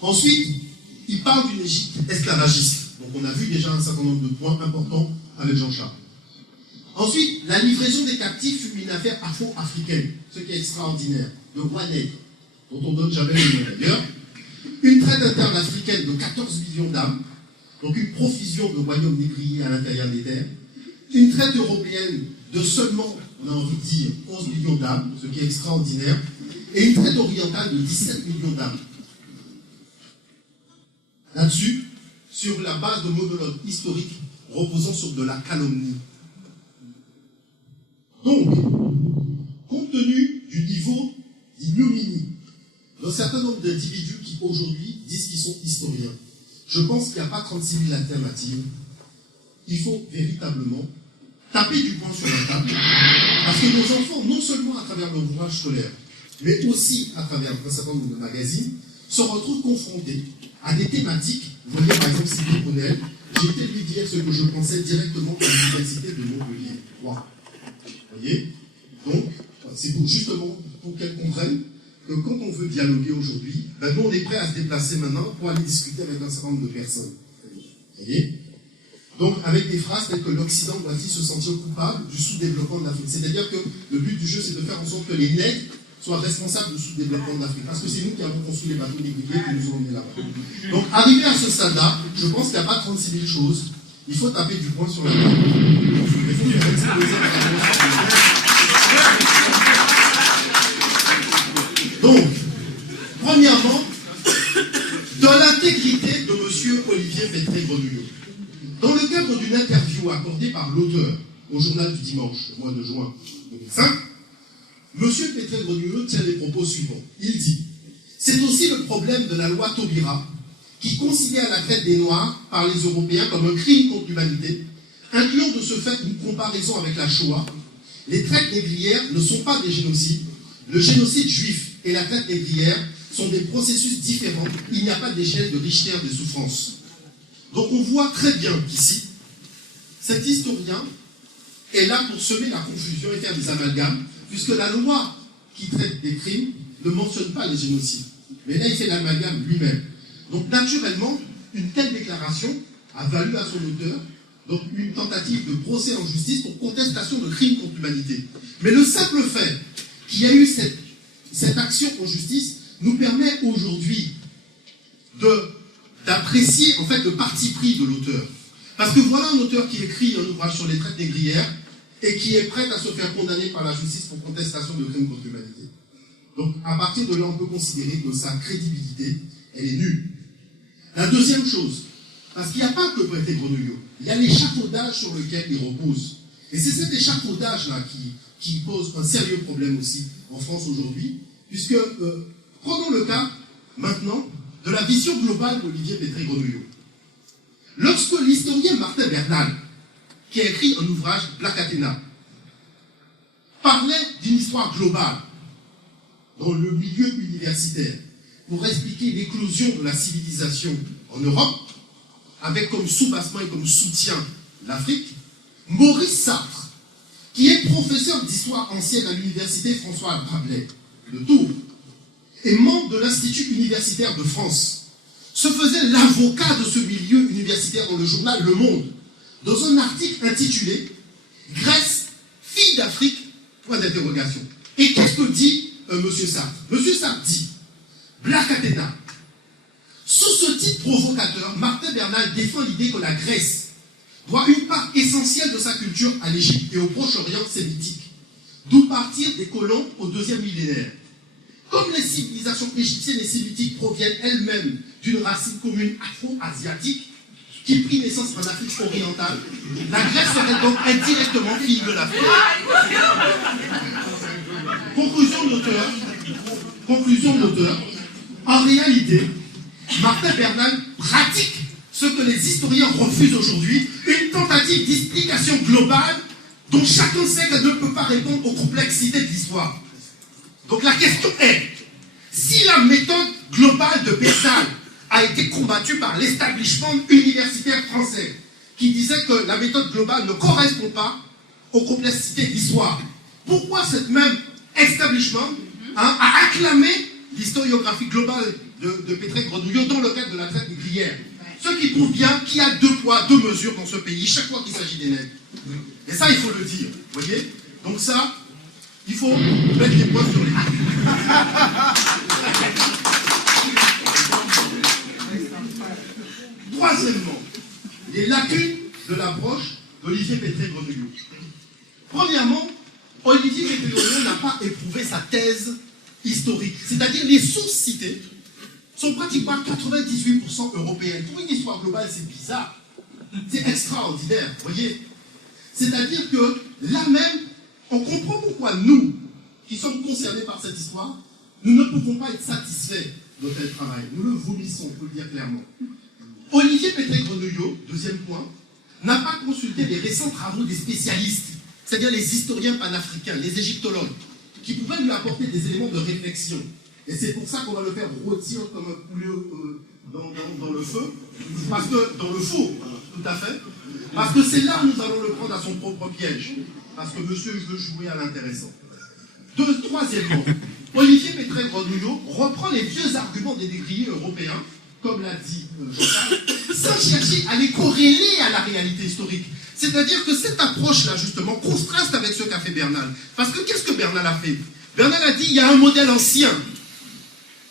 Ensuite, il parle d'une Égypte esclavagiste. Donc on a vu déjà un certain nombre de points importants avec Jean-Charles. Ensuite, la livraison des captifs fut une affaire afro-africaine, ce qui est extraordinaire, de roi nègre, dont on ne donne jamais le nom d'ailleurs. Une traite interne africaine de 14 millions d'âmes, donc une profusion de royaumes négriers à l'intérieur des terres. Une traite européenne de seulement, on a envie de dire, 11 millions d'âmes, ce qui est extraordinaire. Et une traite orientale de 17 millions d'âmes. Là-dessus, sur la base de monologues historiques reposant sur de la calomnie. Donc, certain nombre d'individus qui aujourd'hui disent qu'ils sont historiens. Je pense qu'il n'y a pas 36 000 alternatives. Il faut véritablement taper du poing sur la table, parce que nos enfants, non seulement à travers leur ouvrage scolaire, mais aussi à travers un certain nombre de magazines, se retrouvent confrontés à des thématiques. Vous voyez par exemple Sylvie Brunel, j'ai été lui dire ce que je pensais directement à l'université de Montpellier. Wow. Vous voyez? Donc, c'est justement pour qu'elle comprenne que quand on veut dialoguer aujourd'hui, ben nous on est prêt à se déplacer maintenant pour aller discuter avec un certain nombre de personnes. Vous voyez? Donc avec des phrases telles que l'Occident doit-il se sentir coupable du sous-développement de l'Afrique. C'est-à-dire que le but du jeu c'est de faire en sorte que les nègres soient responsables du sous-développement de l'Afrique. Parce que c'est nous qui avons construit les bateaux négriers qui nous ont emmenés là-bas. Donc arrivé à ce stade-là, je pense qu'il n'y a pas 36 000 choses. Il faut taper du poing sur la table. Il faut faire exploser la réponse. Donc, premièrement, dans l'intégrité de M. Olivier Pétré-Grenouillot, dans le cadre d'une interview accordée par l'auteur au journal du dimanche, le mois de juin 2005, M. Pétré-Grenouillot tient les propos suivants. Il dit « C'est aussi le problème de la loi Taubira, qui considère la traite des Noirs par les Européens comme un crime contre l'humanité, incluant de ce fait une comparaison avec la Shoah. Les traites négrières ne sont pas des génocides. Le génocide juif et la traite négrière sont des processus différents. Il n'y a pas d'échelle de Richter des souffrances. » Donc on voit très bien qu'ici, cet historien est là pour semer la confusion et faire des amalgames, puisque la loi qui traite des crimes ne mentionne pas les génocides. Mais là, il fait l'amalgame lui-même. Donc naturellement, une telle déclaration a valu à son auteur donc une tentative de procès en justice pour contestation de crimes contre l'humanité. Mais le simple fait qu'il y a eu cette action en justice nous permet aujourd'hui d'apprécier en fait le parti pris de l'auteur. Parce que voilà un auteur qui écrit un ouvrage sur les traites négrières et qui est prêt à se faire condamner par la justice pour contestation de crimes contre l'humanité. Donc à partir de là, on peut considérer que sa crédibilité, elle est nulle. La deuxième chose, parce qu'il n'y a pas que Pétré-Grenouillot, il y a l'échafaudage sur lequel il repose. Et c'est cet échafaudage-là qui pose un sérieux problème aussi en France aujourd'hui, puisque prenons le cas maintenant de la vision globale d'Olivier Pétré-Grenouillot. Lorsque l'historien Martin Bernal, qui a écrit un ouvrage, Black Athena, parlait d'une histoire globale dans le milieu universitaire pour expliquer l'éclosion de la civilisation en Europe, avec comme soubassement et comme soutien l'Afrique, Maurice Sartre, qui est professeur d'histoire ancienne à l'université François Rabelais de Tours, et membre de l'Institut universitaire de France, se faisait l'avocat de ce milieu universitaire dans le journal Le Monde, dans un article intitulé « Grèce, fille d'Afrique ?» point d'interrogation. Et qu'est-ce que dit M. Sartre? M. Sartre dit « Black Athena ». Sous ce titre provocateur, Martin Bernal défend l'idée que la Grèce doit une part essentielle de sa culture à l'Égypte et au Proche-Orient sémitique, d'où partir des colons au 2e millénaire. Comme les civilisations égyptiennes et sémitiques proviennent elles-mêmes d'une racine commune afro-asiatique qui prit naissance en Afrique orientale, la Grèce serait donc indirectement fille de l'Afrique. Conclusion de l'auteur. En réalité, Martin Bernal pratique ce que les historiens refusent aujourd'hui, une tentative d'explication globale dont chacun sait qu'elle ne peut pas répondre aux complexités de l'histoire. Donc la question est, si la méthode globale de Bernal a été combattue par l'establishment universitaire français, qui disait que la méthode globale ne correspond pas aux complexités de l'histoire, pourquoi cette même establishment a acclamé l'historiographie globale de Pétré-Grenouillot dans le cadre de la traite négrière? Ce qui prouve bien qu'il y a 2 poids, 2 mesures dans ce pays, chaque fois qu'il s'agit des nègres. Et ça, il faut le dire, vous voyez? Donc ça, il faut mettre les points sur les i. Troisièmement, les lacunes de l'approche d'Olivier Pétré-Grenouillot. Premièrement, Olivier Pétré-Grenouillot n'a pas éprouvé sa thèse historique. C'est-à-dire les sources citées sont pratiquement 98% européennes. Pour une histoire globale, c'est bizarre. C'est extraordinaire, vous voyez. C'est-à-dire que là même, on comprend pourquoi nous, qui sommes concernés par cette histoire, Nous ne pouvons pas être satisfaits de tel travail. Nous le vomissons, il faut le dire clairement. Olivier Pétré-Grenouillot, deuxième point, n'a pas consulté les récents travaux des spécialistes, c'est-à-dire les historiens panafricains, les égyptologues, qui pouvaient lui apporter des éléments de réflexion. Et c'est pour ça qu'on va le faire rôtir comme un poulet dans le feu, parce que, dans le four, tout à fait, parce que c'est là où nous allons le prendre à son propre piège, parce que monsieur veut jouer à l'intéressant. Troisièmement, Olivier Pétré-Grenouillot reprend les vieux arguments des négriers européens, comme l'a dit Jean-Charles, sans chercher à les corréler à la réalité historique. C'est-à-dire que cette approche-là, justement, contraste avec ce qu'a fait Bernal. Parce que qu'est-ce que Bernal a fait? Bernal a dit, il y a un modèle ancien,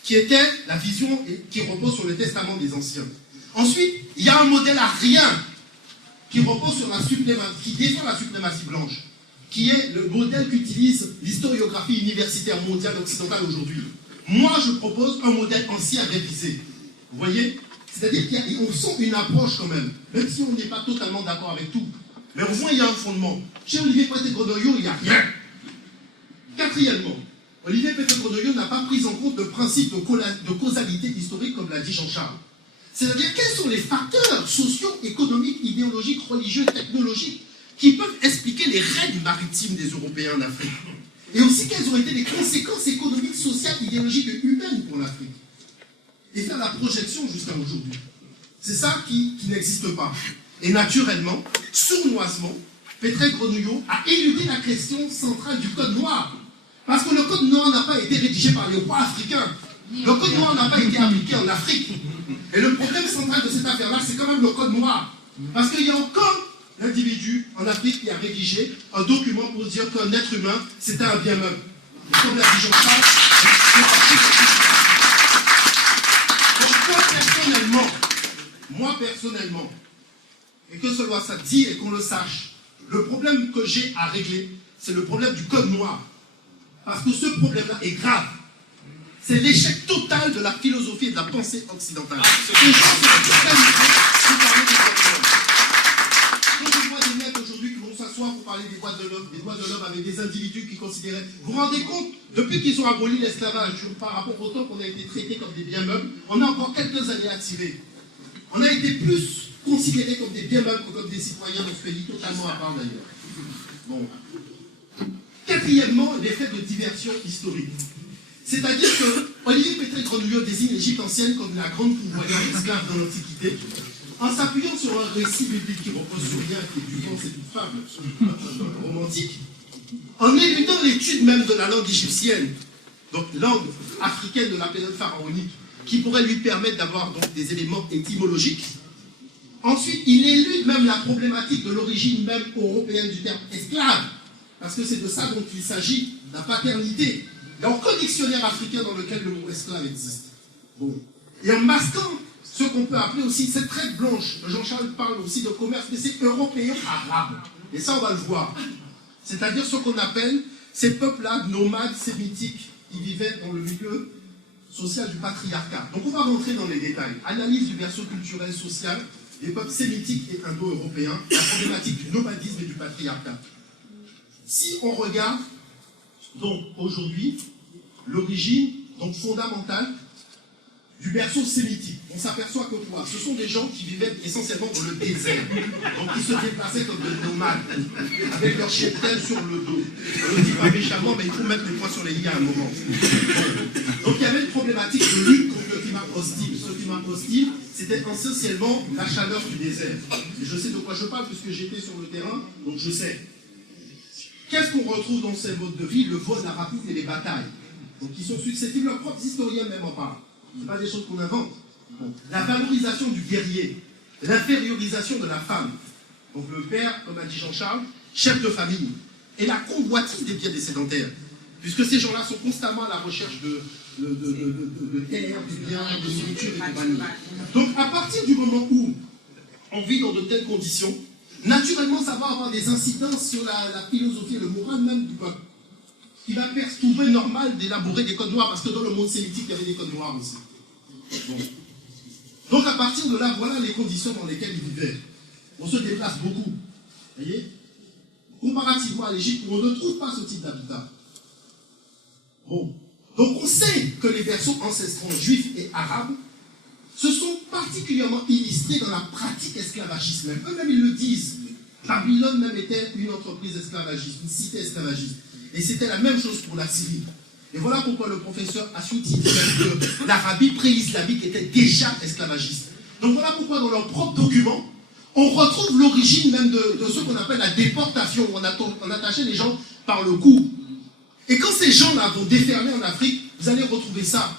qui était la vision qui repose sur le testament des anciens. Ensuite, il y a un modèle arien, qui repose sur qui défend la suprématie blanche, qui est le modèle qu'utilise l'historiographie universitaire mondiale occidentale aujourd'hui. Moi, je propose un modèle ancien révisé. Vous voyez? C'est-à-dire qu'on sent une approche quand même si on n'est pas totalement d'accord avec tout. Mais au moins, il y a un fondement. Chez Olivier Pétré-Grenouillot, il n'y a rien. Quatrièmement, Olivier Pétré-Grenouillot n'a pas pris en compte le principe de causalité historique, comme l'a dit Jean-Charles. C'est-à-dire, quels sont les facteurs sociaux, économiques, idéologiques, religieux, technologiques qui peuvent expliquer les règles maritimes des Européens en Afrique? Et aussi, quelles ont été les conséquences économiques, sociales, idéologiques et humaines pour l'Afrique? Et faire la projection jusqu'à aujourd'hui. C'est ça qui n'existe pas. Et naturellement, sournoisement, Pétré-Grenouillot a éludé la question centrale du Code noir. Parce que le Code noir n'a pas été rédigé par les rois africains. Le Code noir n'a pas été appliqué en Afrique. Et le problème central de cette affaire-là, c'est quand même le Code noir. Parce qu'il y a encore l'individu en Afrique qui a rédigé un document pour dire qu'un être humain, c'était un bien meuble. Et comme l'a dit Jean-Charles, moi personnellement, et que cela soit dit et qu'on le sache, le problème que j'ai à régler, c'est le problème du Code noir. Parce que ce problème-là est grave. C'est l'échec total de la philosophie et de la pensée occidentale. Les gens se quand je vois des mecs aujourd'hui qui vont s'asseoir pour parler des droits de l'homme avec des individus qui considéraient... Vous vous rendez compte, depuis qu'ils ont aboli l'esclavage, par rapport au temps qu'on a été traités comme des biens meubles, on a encore quelques années à tirer. On a été plus considérés comme des biens meubles que comme des citoyens de ce pays, totalement à part d'ailleurs. Bon. Quatrièmement, l'effet de diversion historique. C'est-à-dire que Olivier Pétré-Grenouillot désigne l'Égypte ancienne comme la grande pourvoyeuse d'esclaves dans l'Antiquité, en s'appuyant sur un récit biblique qui repose sur rien, qui est du vent, c'est une fable romantique, en éludant l'étude même de la langue égyptienne, donc langue africaine de la période pharaonique, qui pourrait lui permettre d'avoir donc des éléments étymologiques. Ensuite, il élude même la problématique de l'origine même européenne du terme esclave, parce que c'est de ça dont il s'agit, la paternité. Il y a aucun dictionnaire africain dans lequel le mot esclave existe. Bon. Et en masquant ce qu'on peut appeler aussi cette traite blanche, Jean-Charles parle aussi de commerce, mais c'est européen-arabe. Et ça, on va le voir. C'est-à-dire ce qu'on appelle ces peuples-là nomades sémitiques qui vivaient dans le milieu social du patriarcat. Donc on va rentrer dans les détails. Analyse du berceau culturel social des peuples sémitiques et indo-européens, la problématique du nomadisme et du patriarcat. Si on regarde donc aujourd'hui l'origine donc fondamentale du berceau sémitique, on s'aperçoit que quoi? Ce sont des gens qui vivaient essentiellement dans le désert, donc ils se déplaçaient comme des nomades, avec leur cheptel sur le dos. On ne dit pas méchamment, mais il faut mettre les points sur les i à un moment. Donc il y avait une problématique de lutte contre le climat hostile. Ce climat hostile, c'était essentiellement la chaleur du désert. Et je sais de quoi je parle, puisque j'étais sur le terrain, donc je sais. Qu'est-ce qu'on retrouve dans ces modes de vie? Le vol, la rapine et les batailles. Donc ils sont susceptibles, leurs propres historiens même en parlent. Ce n'est pas des choses qu'on invente. Bon. La valorisation du guerrier, l'infériorisation de la femme. Donc le père, comme a dit Jean-Charles, chef de famille. Et la convoitise des biens des sédentaires. Puisque ces gens-là sont constamment à la recherche de terre, de biens, de nourriture et de compagnie. Donc à partir du moment où on vit dans de telles conditions, naturellement ça va avoir des incidences sur la philosophie et le moral même du peuple, qui va trouver normal d'élaborer des codes noirs, parce que dans le monde sémitique, il y avait des codes noirs aussi. Bon. Donc à partir de là, voilà les conditions dans lesquelles ils vivaient. On se déplace beaucoup. Vous voyez? Comparativement à l'Égypte, où on ne trouve pas ce type d'habitat. Bon. Donc on sait que les berceaux ancestraux juifs et arabes se sont particulièrement illustrés dans la pratique esclavagiste même. Eux-mêmes ils le disent. Babylone même était une entreprise esclavagiste, une cité esclavagiste. Et c'était la même chose pour la Syrie. Et voilà pourquoi le professeur Assouti dit que l'Arabie pré-islamique était déjà esclavagiste. Donc voilà pourquoi dans leurs propres documents, on retrouve l'origine même de ce qu'on appelle la déportation, où on attachait les gens par le cou. Et quand ces gens-là vont déferler en Afrique, vous allez retrouver ça.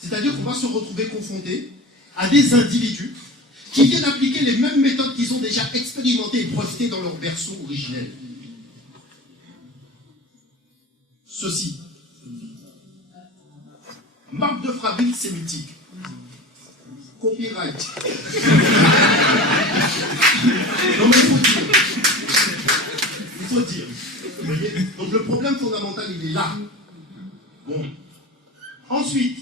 C'est-à-dire qu'on va se retrouver confronté à des individus qui viennent appliquer les mêmes méthodes qu'ils ont déjà expérimentées et brevetées dans leur berceau originel. Ceci. Marque de fabrique sémitique. Copyright. Non mais il faut dire. Il faut dire. Vous voyez? Donc le problème fondamental, il est là. Bon. Ensuite,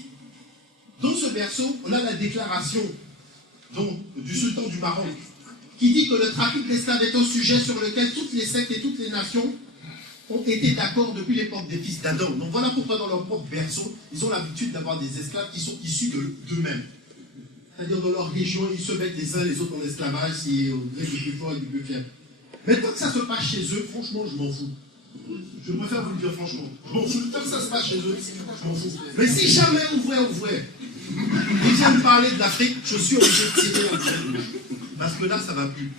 dans ce berceau, on a la déclaration du sultan du Maroc, qui dit que le trafic d'esclaves est un sujet sur lequel toutes les sectes et toutes les nations ont été d'accord depuis l'époque des fils d'Adam. Donc voilà pourquoi dans leur propre berceau, ils ont l'habitude d'avoir des esclaves qui sont issus d'eux-mêmes. C'est-à-dire dans leur région, ils se mettent les uns les autres en esclavage, si au gré du plus fort et du plus faible. Mais tant que ça se passe chez eux, franchement, je m'en fous. Je préfère vous le dire franchement. Je m'en fous. Tant que ça se passe chez eux, je m'en fous. Mais si jamais ouvrez, ils viennent parler de l'Afrique, je suis obligé de tirer un peu. Parce que là, ça ne va plus.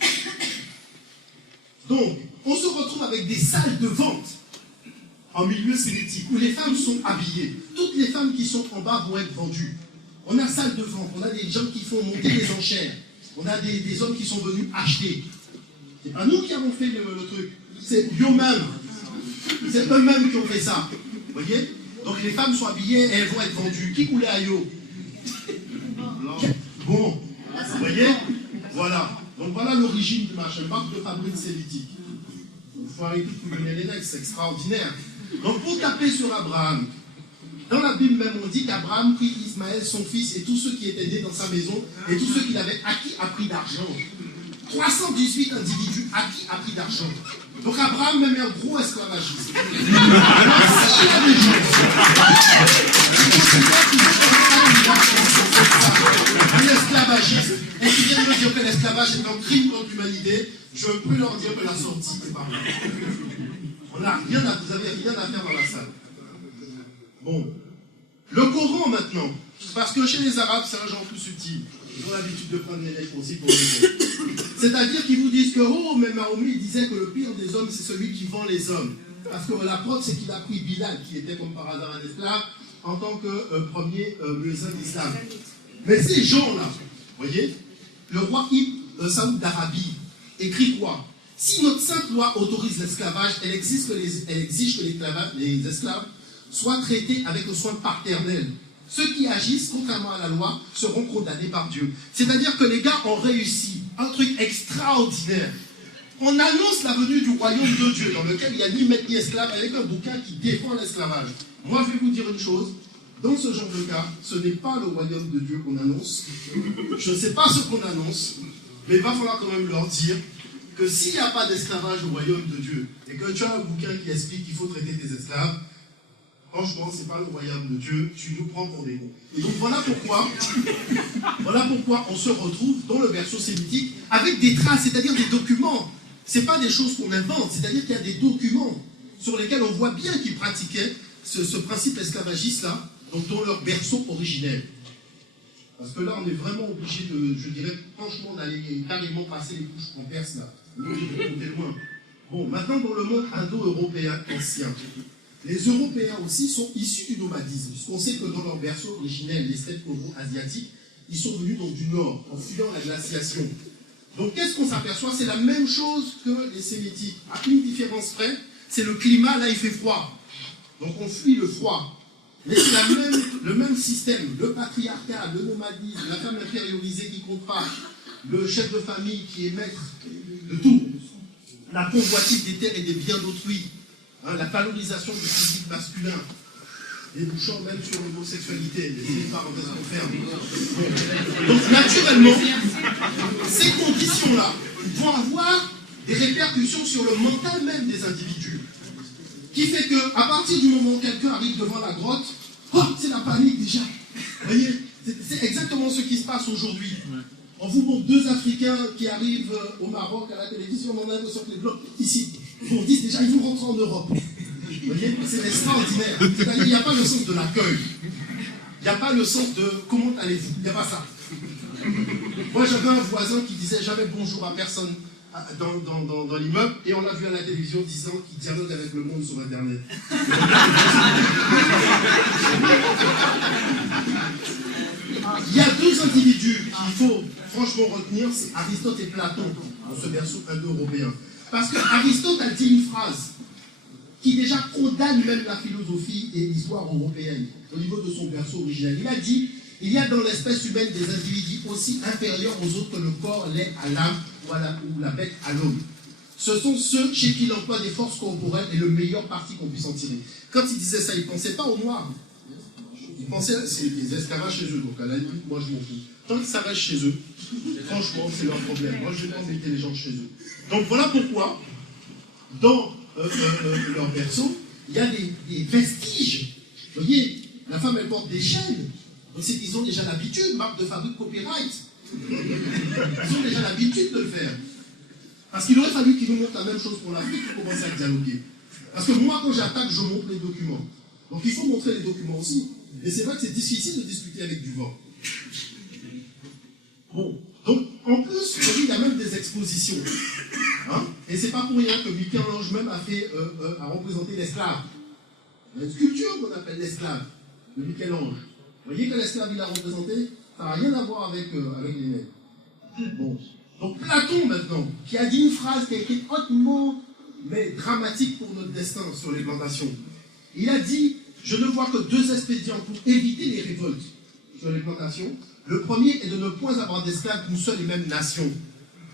Donc, on se retrouve avec des salles de vente en milieu sémitique où les femmes sont habillées. Toutes les femmes qui sont en bas vont être vendues. On a salle de vente, on a des gens qui font monter les enchères. On a des hommes qui sont venus acheter. C'est pas nous qui avons fait le truc. C'est eux-mêmes. C'est eux-mêmes qui ont fait ça. Vous voyez? Donc les femmes sont habillées et elles vont être vendues. Qui coulait à yo? Bon. Vous voyez? Voilà. Donc voilà l'origine du machin. Marque de fabrique sémitique. Il faut arrêter de couler les necks, c'est extraordinaire. Donc pour taper sur Abraham, dans la Bible même on dit qu'Abraham prit Ismaël, son fils, et tous ceux qui étaient nés dans sa maison, et tous ceux qu'il avait acquis à prix d'argent. 318 individus acquis à prix d'argent. Donc Abraham même est un gros esclavagiste. Un esclavagiste, et qui vient de me dire que l'esclavage est un crime contre l'humanité, je peux leur dire que la sortie est par là. Vous n'avez rien à faire dans la salle. Bon. Le Coran maintenant, parce que chez les Arabes, c'est un genre plus subtil. Ils ont l'habitude de prendre les lettres aussi pour les. C'est-à-dire qu'ils vous disent que, oh, mais Mahomet disait que le pire des hommes, c'est celui qui vend les hommes. Parce que la preuve, c'est qu'il a pris Bilal, qui était comme par hasard un esclave, en tant que premier muezzin d'islam. Mais ces gens-là, vous voyez, le roi Ibn Saoud d'Arabie écrit quoi? Si notre sainte loi autorise l'esclavage, elle exige que les esclaves soient traités avec le soin paternel. Ceux qui agissent contrairement à la loi seront condamnés par Dieu. C'est-à-dire que les gars ont réussi un truc extraordinaire. On annonce la venue du royaume de Dieu, dans lequel il n'y a ni maître ni esclave, avec un bouquin qui défend l'esclavage. Moi, je vais vous dire une chose. Dans ce genre de cas, ce n'est pas le royaume de Dieu qu'on annonce. Je ne sais pas ce qu'on annonce, mais il va falloir quand même leur dire que s'il n'y a pas d'esclavage au royaume de Dieu, et que tu as un bouquin qui explique qu'il faut traiter tes esclaves, franchement, ce n'est pas le royaume de Dieu, tu nous prends pour des bons. Et donc voilà pourquoi on se retrouve dans le berceau sémitique avec des traces, c'est-à-dire des documents. Ce n'est pas des choses qu'on invente, c'est-à-dire qu'il y a des documents sur lesquels on voit bien qu'ils pratiquaient ce principe esclavagiste-là, donc dans leur berceau originel. Parce que là, on est vraiment obligé de, je dirais, franchement, d'aller carrément passer les couches en perse, là. Nous, je vais compter loin. Bon, maintenant, dans le monde indo-européen ancien, les Européens aussi sont issus du nomadisme, puisqu'on sait que dans leur berceau originel, les steppes euro-asiatiques, ils sont venus donc du nord, en fuyant la glaciation. Donc, qu'est-ce qu'on s'aperçoit? C'est la même chose que les Sémitiques. À une différence près, c'est le climat, là, il fait froid. Donc, on fuit le froid. Mais c'est le même système, le patriarcat, le nomadisme, la femme infériorisée qui compte pas, le chef de famille qui est maître de tout, la convoitise des terres et des biens d'autrui, hein, la valorisation du physique masculin, débouchant même sur l'homosexualité, les parenthèses qu'on ferme. Donc naturellement, ces conditions-là vont avoir des répercussions sur le mental même des individus. Qui fait qu'à partir du moment où quelqu'un arrive devant la grotte, Oh, c'est la panique déjà. Vous voyez, c'est exactement ce qui se passe aujourd'hui. On vous montre 2 Africains qui arrivent au Maroc à la télévision, on en a un sur les blocs ici. Ils vous disent déjà, ils vont rentrer en Europe. Vous voyez, c'est extraordinaire. C'est-à-dire, il n'y a pas le sens de l'accueil. Il n'y a pas le sens de comment allez-vous. Il n'y a pas ça. Moi, j'avais un voisin qui disait jamais bonjour à personne dans l'immeuble, et on l'a vu à la télévision disant qu'il dialogue avec le monde sur Internet. Il y a 2 individus qu'il faut franchement retenir, c'est Aristote et Platon, dans ce berceau indo-européen. Parce que Aristote a dit une phrase qui déjà condamne même la philosophie et l'histoire européenne au niveau de son berceau original. Il a dit: il y a dans l'espèce humaine des individus aussi inférieurs aux autres que le corps l'est à l'âme ou la bête à l'homme. Ce sont ceux chez qui l'emploi des forces corporelles est le meilleur parti qu'on puisse en tirer. Quand il disait ça, il ne pensait pas aux Noirs. Il pensait à c'est des esclaves chez eux. Donc à la limite, moi je m'en fous. Tant que ça reste chez eux, franchement, c'est leur problème. Moi je ne vais pas embêter les gens chez eux. Donc voilà pourquoi, dans leur berceau, il y a des vestiges. Vous voyez, la femme elle porte des chaînes. Donc c'est qu'ils ont déjà l'habitude, marque de fabrique copyright. Ils ont déjà l'habitude de le faire. Parce qu'il aurait fallu qu'ils nous montrent la même chose pour l'Afrique pour commencer à dialoguer. Parce que moi, quand j'attaque, je montre les documents. Donc il faut montrer les documents aussi. Et c'est vrai que c'est difficile de discuter avec du vent. Bon, donc en plus, il y a même des expositions. Hein? Et c'est pas pour rien que Michel-Ange même a représenté l'esclave. Il y a une sculpture qu'on appelle l'esclave, de Michel-Ange. Vous voyez que l'esclave il a représenté, ça n'a rien à voir avec les nègres. Bon. Donc Platon maintenant, qui a dit une phrase qui a été hautement mais dramatique pour notre destin sur les plantations. Il a dit: je ne vois que 2 expédients pour éviter les révoltes sur les plantations. Le premier est de ne point avoir d'esclaves d'une seule et même nation,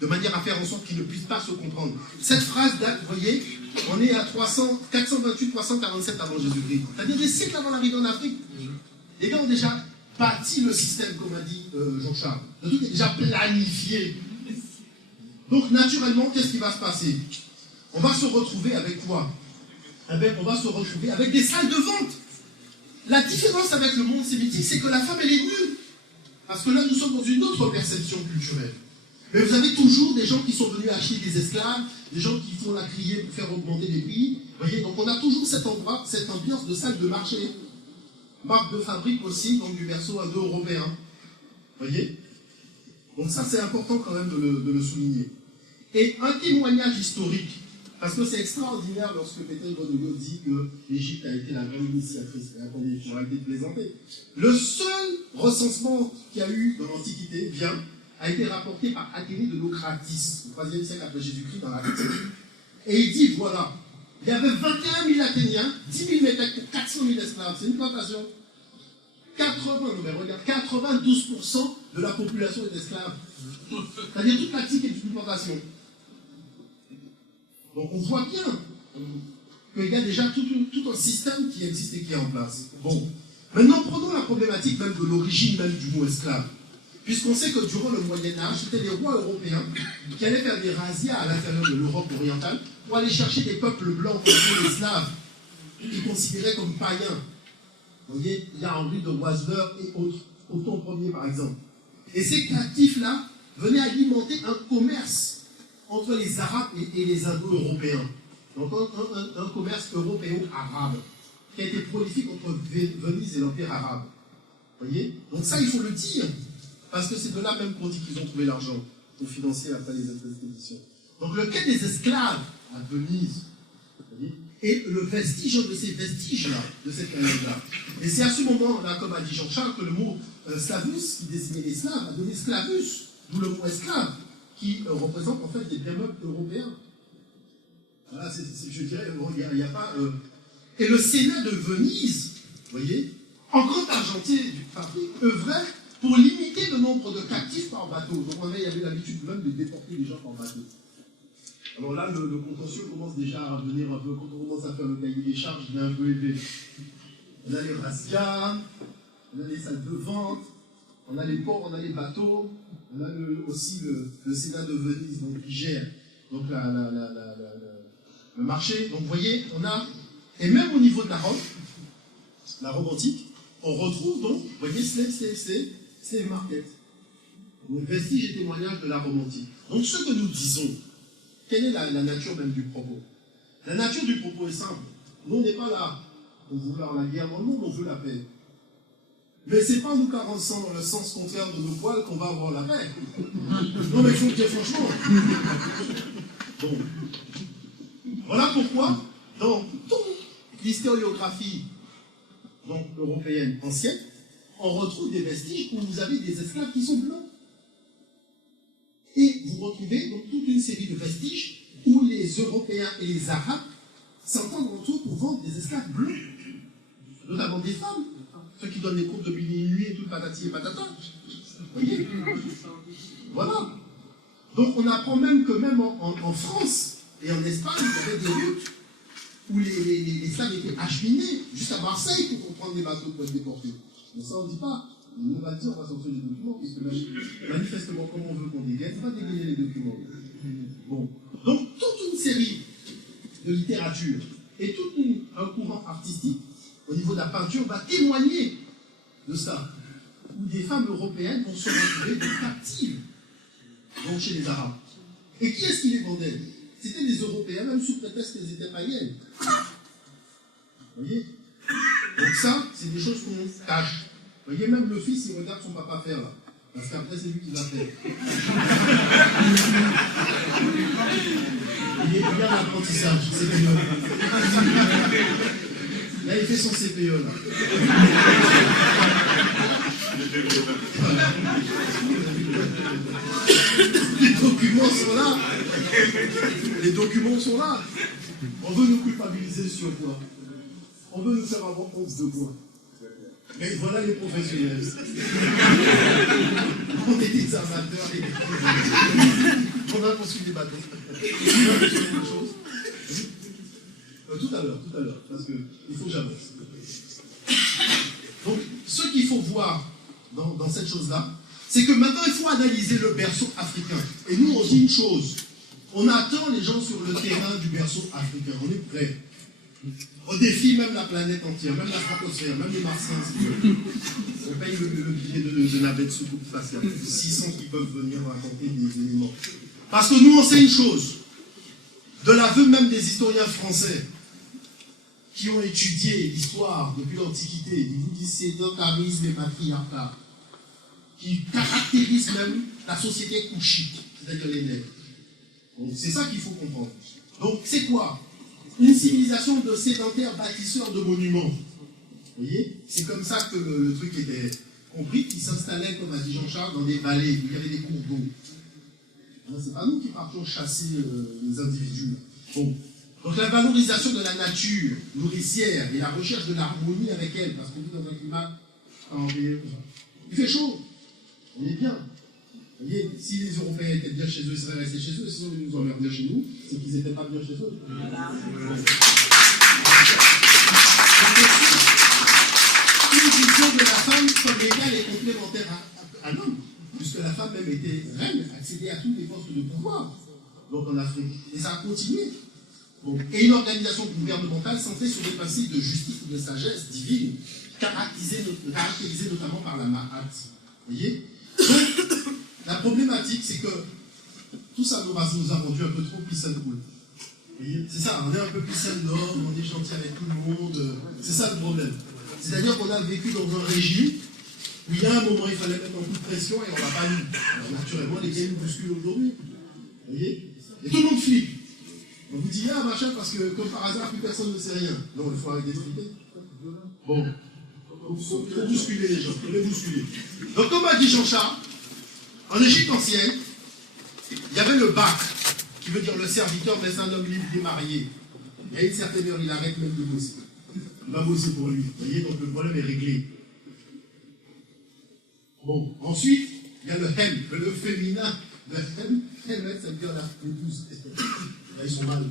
de manière à faire en sorte qu'ils ne puissent pas se comprendre. Cette phrase date, vous voyez, on est à 428-347 avant Jésus-Christ. C'est-à-dire des siècles avant l'arrivée en Afrique. Les gars ont déjà bâti le système, comme a dit Jean-Charles. Le truc est déjà planifié. Donc, naturellement, qu'est-ce qui va se passer? On va se retrouver avec quoi? Eh bien, on va se retrouver avec des salles de vente. La différence avec le monde sémitique, c'est que la femme, elle est nue. Parce que là, nous sommes dans une autre perception culturelle. Mais vous avez toujours des gens qui sont venus acheter des esclaves, des gens qui font la crier pour faire augmenter les prix. Vous voyez, donc on a toujours cette ambiance de salle de marché. Marque de fabrique aussi, donc du berceau indo-européen. Vous voyez? Donc ça, c'est important quand même de le souligner. Et un témoignage historique, parce que c'est extraordinaire lorsque Peter Godeliot dit que l'Égypte a été la grande initiatrice. Mais attendez, il faut arrêter de plaisanter. Le seul recensement qu'il y a eu dans l'Antiquité a été rapporté par Athénée de Locratis, au 3e siècle après Jésus-Christ, dans la Bible. Et il dit, voilà, il y avait 21 000 Athéniens, 10 000 métèques pour 400 000 esclaves. C'est une plantation. 92% de la population est esclave. C'est-à-dire toute l'Attique est une plantation. Donc on voit bien qu'il y a déjà tout un système qui existe et qui est en place. Bon, maintenant prenons la problématique même de l'origine même du mot esclave. Puisqu'on sait que durant le Moyen-Âge, c'était les rois européens qui allaient faire des razzias à l'intérieur de l'Europe orientale pour aller chercher des peuples blancs comme les Slaves, qu'ils considéraient comme païens. Vous voyez, il y a Henri de Wadsworth et autres, Othon Ier par exemple. Et ces captifs-là venaient alimenter un commerce entre les Arabes et les Indo-Européens. Donc un commerce européo-arabe qui a été prolifique entre Venise et l'Empire arabe. Vous voyez? Donc ça, il faut le dire, parce que c'est de là même qu'on dit qu'ils ont trouvé l'argent pour financer après les expéditions. Donc le quai des esclaves à Venise, vous voyez, est le vestige de ces vestiges-là, de cette période-là. Et c'est à ce moment-là, comme a dit Jean-Charles, que le mot slavus, qui désignait les Slaves, a donné sclavus, d'où le mot esclave, qui représente en fait des biens meubles européens. Voilà, je dirais, il n'y a pas... Et le Sénat de Venise, vous voyez, en grand argentier du fabrique, œuvrait pour limiter le nombre de captifs par bateau. Donc il y avait l'habitude même de déporter les gens par bateau. Alors là, le contentieux commence déjà à venir un peu, quand on commence à faire le cahier des charges, il est un peu élevé. On a les razzias, on a les salles de vente, on a les ports, on a les bateaux, on a aussi le Sénat de Venise, donc, qui gère donc, le marché. Donc vous voyez, on a, et même au niveau de la robe antique, on retrouve donc, vous voyez, slave market. Vestiges et témoignages de la Rome antique. Donc ce que nous disons, quelle est la nature même du propos? La nature du propos est simple. Nous, on n'est pas là pour vouloir la guerre dans le monde, on veut la paix. Mais c'est pas nous carençant dans le sens contraire de nos poils qu'on va avoir la paix. Non mais il faut le dire franchement. Donc, voilà pourquoi, dans toute l'historiographie européenne ancienne, on retrouve des vestiges où vous avez des esclaves qui sont blancs. Et vous retrouvez donc toute une série de vestiges où les Européens et les Arabes s'entendent entre eux pour vendre des esclaves blancs, notamment des femmes, ceux qui donnent les cours de midi et nuit et tout patati et patata. Vous voyez? Voilà. Donc on apprend même que même en France et en Espagne, il y avait des routes où les esclaves étaient acheminés jusqu'à Marseille pour comprendre les bateaux pour être déportés. Mais ça on ne dit pas. On va dire, on va sortir les documents, puisque manifestement, comme on veut qu'on dégaine, on va dégainer les documents. Bon. Donc, toute une série de littérature et tout un courant artistique, au niveau de la peinture, va témoigner de ça. Où des femmes européennes vont se retrouver des captives, donc chez les Arabes. Et qui est-ce qui les vendait? C'était des Européens, même sous prétexte qu'elles étaient païennes. Vous voyez? Donc ça, c'est des choses qu'on cache. Vous voyez, même le fils, il regarde son papa faire là. Parce qu'après, c'est lui qui va faire. Il est bien l'apprentissage, CPE. Là, il fait son CPE là. Les documents sont là. Les documents sont là. On veut nous culpabiliser sur quoi? On veut nous faire avoir honte de quoi? Mais voilà les professionnels. On est des amateurs et on a construit des bateaux. Tout à l'heure, parce qu'il faut que j'avance. Donc, ce qu'il faut voir dans cette chose-là, c'est que maintenant il faut analyser le berceau africain. Et nous, on dit une chose. On attend les gens sur le terrain du berceau africain. On est prêts. On défie même la planète entière, même la stratosphère, même les Martiens, si tu veux. On paye le billet de navette sous coupe spatiale. 600 qui peuvent venir raconter des éléments. Parce que nous, on sait une chose. De l'aveu même des historiens français qui ont étudié l'histoire depuis l'Antiquité, ils vous disent c'est sédentarisme et matriarcat, qui caractérise même la société couchite, c'est-à-dire les nègres. Donc c'est ça qu'il faut comprendre. Donc c'est quoi? Une civilisation de sédentaires bâtisseurs de monuments. Vous voyez? C'est comme ça que le truc était compris, qui s'installait, comme a dit Jean-Charles, dans des vallées où il y avait des cours d'eau. C'est pas nous qui partions chasser les individus. Bon. Donc la valorisation de la nature nourricière et la recherche de l'harmonie avec elle, parce qu'on vit dans un climat il fait chaud. On est bien. Vous voyez, si les Européens étaient bien chez eux, ils seraient restés chez eux, sinon ils nous emmerdaient chez nous, c'est qu'ils n'étaient pas bien chez eux. Voilà. Une vision de la femme comme égale et complémentaire à l'homme, puisque la femme même était reine, accédait à toutes les postes de pouvoir, donc en Afrique. Et ça a continué. Bon. Et une organisation gouvernementale centrée sur des principes de justice et de sagesse divine, caractérisée notamment par la Mahat. Vous voyez? Donc, la problématique, c'est que tout ça nous a rendu un peu trop peace and cool. C'est ça, on est un peu peace and love, on est gentil avec tout le monde. C'est ça le problème. C'est-à-dire qu'on a vécu dans un régime où il y a un moment, il fallait mettre un coup de pression et on l'a pas eu. Alors, naturellement, les gars nous bousculent aujourd'hui. Vous voyez? Et tout le monde flippe. On vous dit, ah machin, parce que comme par hasard, plus personne ne sait rien. Non, il faut arrêter de flipper. Bon. Il faut bousculer les gens, il faut les bousculer. Donc, comme a dit Jean-Charles, en Égypte ancienne, il y avait le bac, qui veut dire le serviteur, mais c'est un homme libre démarié. Il y a une certaine heure, il arrête même de bosser. Il va bosser pour lui. Vous voyez, donc le problème est réglé. Bon, ensuite, il y a le hem, le féminin. Le hem, ça veut dire l'épouse. Là, ils sont mal.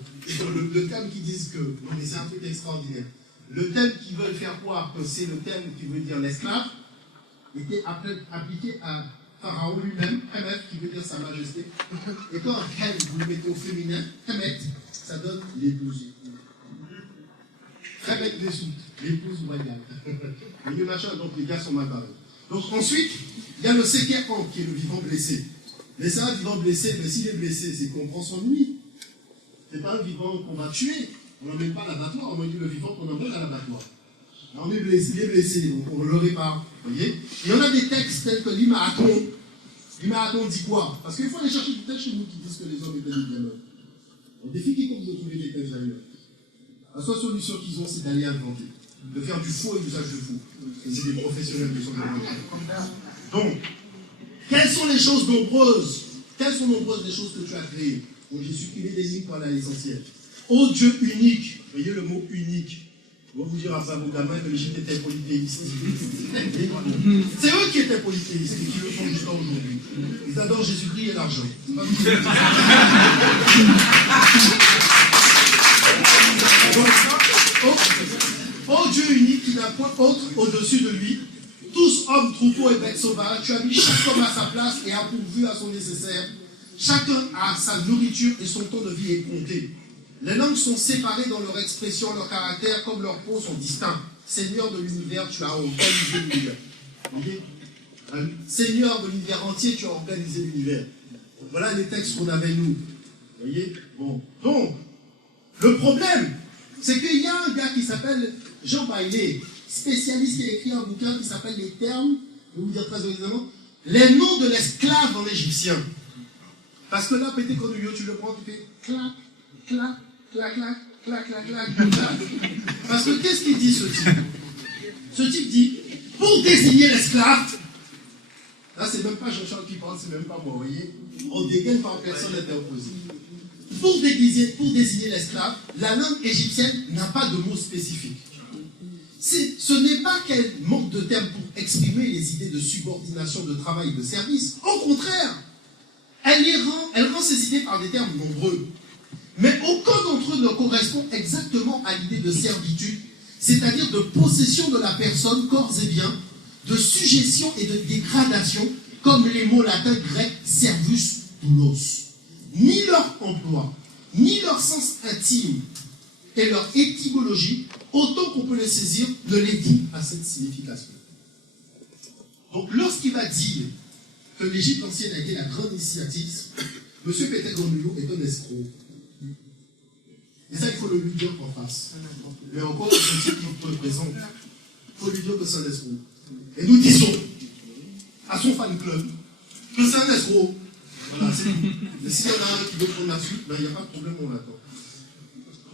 Le terme qui disent que, non mais c'est un truc extraordinaire. Le thème qui veulent faire croire que c'est le thème qui veut dire l'esclave, était appliqué à Pharaon lui-même, Hemet, qui veut dire sa majesté. Et quand Hem, vous le mettez au féminin, Hemet, ça donne l'épouse. Ça va être des sous. L'épouse royale. Le machin, donc les gars sont mal barrés. Donc ensuite, il y a le Sekeran qui est le vivant blessé. Mais c'est un vivant blessé, mais s'il est blessé, c'est qu'on prend soin de lui. C'est pas un vivant qu'on va tuer. On n'emmène pas à l'abattoir, on dit le vivant qu'on emmène à l'abattoir. On est blessé, il est blessé, donc on le répare. Vous voyez? Il y en a des textes tels que l'Imaaton. L'Imaaton dit quoi? Parce qu'il faut aller chercher des textes chez nous qui disent que les hommes étaient des diamants. On défie quiconque de trouver des textes ailleurs. La seule solution qu'ils ont, c'est d'aller inventer. De faire du faux et d'usage de faux. C'est des professionnels qui sont des. Donc, quelles sont les choses nombreuses? Quelles sont nombreuses les choses que tu as créées? Donc j'ai supprimé des lignes pour aller à l'essentiel. Ô Dieu unique, voyez le mot unique. On va vous dire après à vos gamins que l'Égypte était polythéiste. C'est eux qui étaient polythéistes et qui le sont jusqu'à aujourd'hui. Ils adorent Jésus-Christ et l'argent. Ô Dieu unique qui n'a point autre au-dessus de lui, tous hommes, troupeaux et bêtes sauvages, tu as mis chaque homme à sa place et a pourvu à son nécessaire. Chacun a sa nourriture et son temps de vie est compté. Les langues sont séparées dans leur expression, leur caractère, comme leurs peaux sont distincts. Seigneur de l'univers, tu as organisé l'univers. Okay? Seigneur de l'univers entier, tu as organisé l'univers. Voilà les textes qu'on avait nous. Vous voyez? Bon. Donc, le problème, c'est qu'il y a un gars qui s'appelle Jean Baillet, spécialiste qui a écrit un bouquin qui s'appelle Les termes, je vais vous dire très honnêtement, les noms de l'esclave en égyptien. Parce que là, pété Cornelio, tu le prends, tu fais clac, clac, clac, clac, clac, clac, clac, clac. Parce que qu'est-ce qu'il dit ce type? Ce type dit, pour désigner l'esclave, là c'est même pas Jean-Charles qui parle, c'est même pas moi, vous voyez, on dégaine par personne interposée. Pour désigner l'esclave, la langue égyptienne n'a pas de mot spécifique. Ce n'est pas qu'elle manque de termes pour exprimer les idées de subordination, de travail, de service. Au contraire, elle rend ces idées par des termes nombreux. Mais aucun d'entre eux ne correspond exactement à l'idée de servitude, c'est-à-dire de possession de la personne, corps et biens, de sujétion et de dégradation, comme les mots latins grecs servus doulos. Ni leur emploi, ni leur sens intime et leur étymologie, autant qu'on peut les saisir, ne les dit à cette signification. Donc lorsqu'il va dire que l'Égypte ancienne a été la grande initiatrice, M. Pété Cornelio est un escroc. Et ça, il faut le lui dire en face. Mais encore, c'est ce qui nous représente. Il faut lui dire que c'est un escroc. Et nous disons à son fan club que c'est un escroc. Voilà, c'est tout. Mais s'il y en a un qui veut prendre la suite, ben, il n'y a pas de problème, on l'attend.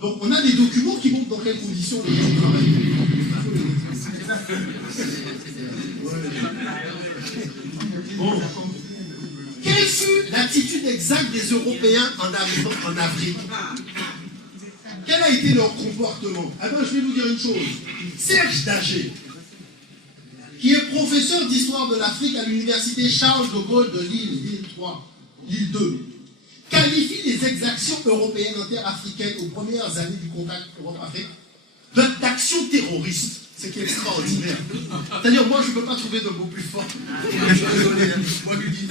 Donc, on a des documents qui montrent dans quelles conditions les gens travaillent. Bon. Quelle fut l'attitude exacte des Européens en arrivant en Afrique? Quel a été leur comportement? Eh bien, je vais vous dire une chose. Serge Dagé, qui est professeur d'histoire de l'Afrique à l'université Charles de Gaulle de Lille, Lille 3, Lille 2, qualifie les exactions européennes interafricaines aux premières années du contact Europe-Afrique d'actions terroristes. Ce qui est extraordinaire. C'est-à-dire, moi, je ne peux pas trouver de mots plus fort. Je suis désolé, moi, je dis,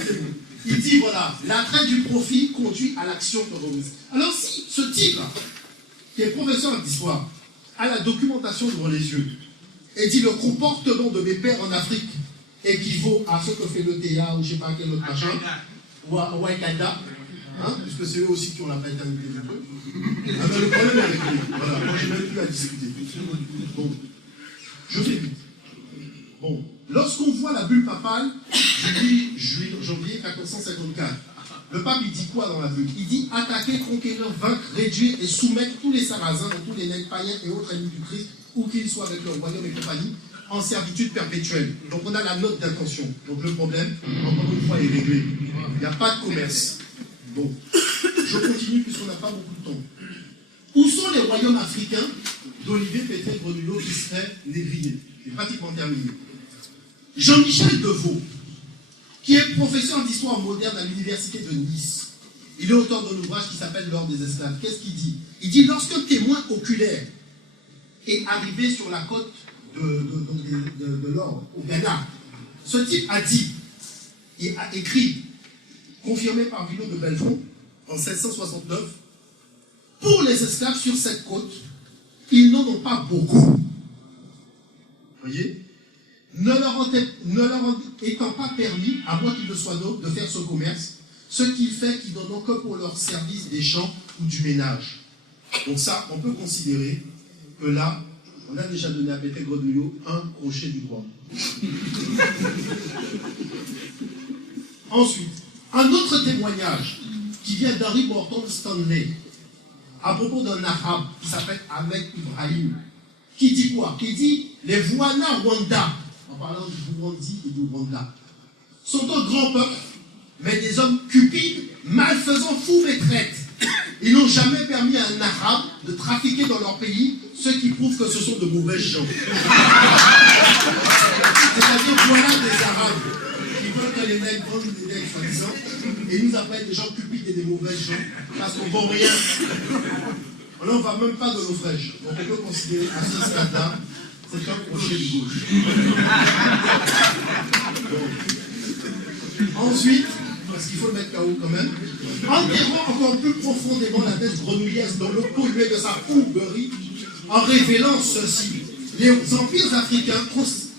il dit, voilà, l'attrait du profit conduit à l'action terroriste. Alors, si ce type, qui est professeur d'histoire, a la documentation devant les yeux, et dit le comportement de mes pères en Afrique équivaut à ce que fait le TA ou je ne sais pas quel autre machin, ou à Wakanda, hein, puisque c'est eux aussi qui ont la paternité du truc. Ah ben, le problème est avec lui. Voilà, moi j'ai même plus à discuter. Bon, je fais vite. Bon, lorsqu'on voit la bulle papale, janvier 1454, le pape il dit quoi dans la bulle? Il dit attaquer, conquérir, vaincre, réduire et soumettre tous les sarrasins, tous les nègres païens et autres ennemis du Christ, où qu'ils soient avec leur royaume et compagnie, en servitude perpétuelle. Donc on a la note d'intention. Donc le problème, encore une fois, est réglé. Il n'y a pas de commerce. Bon, je continue puisqu'on n'a pas beaucoup de temps. Où sont les royaumes africains d'Olivier Pétré Cornelio qui seraient négriers? J'ai pratiquement terminé. Jean-Michel Deveau, qui est professeur d'histoire moderne à l'université de Nice. Il est auteur d'un ouvrage qui s'appelle L'or des esclaves. Qu'est-ce qu'il dit? Il dit lorsqu'un témoin oculaire est arrivé sur la côte de l'or, au Ghana, ce type a dit, et a écrit, confirmé par Vino de Belfond, en 1669, pour les esclaves sur cette côte, ils n'en ont pas beaucoup. Vous voyez? Ne leur étant pas permis, à moins qu'ils ne soient nobles, de faire ce commerce, ce qui fait qu'ils n'en ont que pour leur service des champs ou du ménage. Donc ça, on peut considérer que là, on a déjà donné à Pété Grenouillot un crochet du droit. Ensuite, un autre témoignage qui vient d'Henry Morton Stanley à propos d'un arabe qui s'appelle Ahmed Ibrahim, qui dit quoi? Qui dit les Wana Rwanda, en parlant du Burundi et du Rwanda, sont un grand peuple, mais des hommes cupides, malfaisants, fous et traites. Ils n'ont jamais permis à un arabe de trafiquer dans leur pays, ce qui prouve que ce sont de mauvais gens. C'est-à-dire, voilà des arabes qui veulent que les nègres vendent des nègres, soi-disant, et ils nous appellent des gens cupides et des mauvais gens, parce qu'on ne vend rien. Là, on ne va même pas de l'eau fraîche. Donc, on peut considérer à ce stade-là, c'est un crochet de gauche. Ensuite, parce qu'il faut le mettre KO quand même, enterrant encore plus profondément la tête grenouillaise dans le pollué de sa courberie, en révélant ceci, les empires africains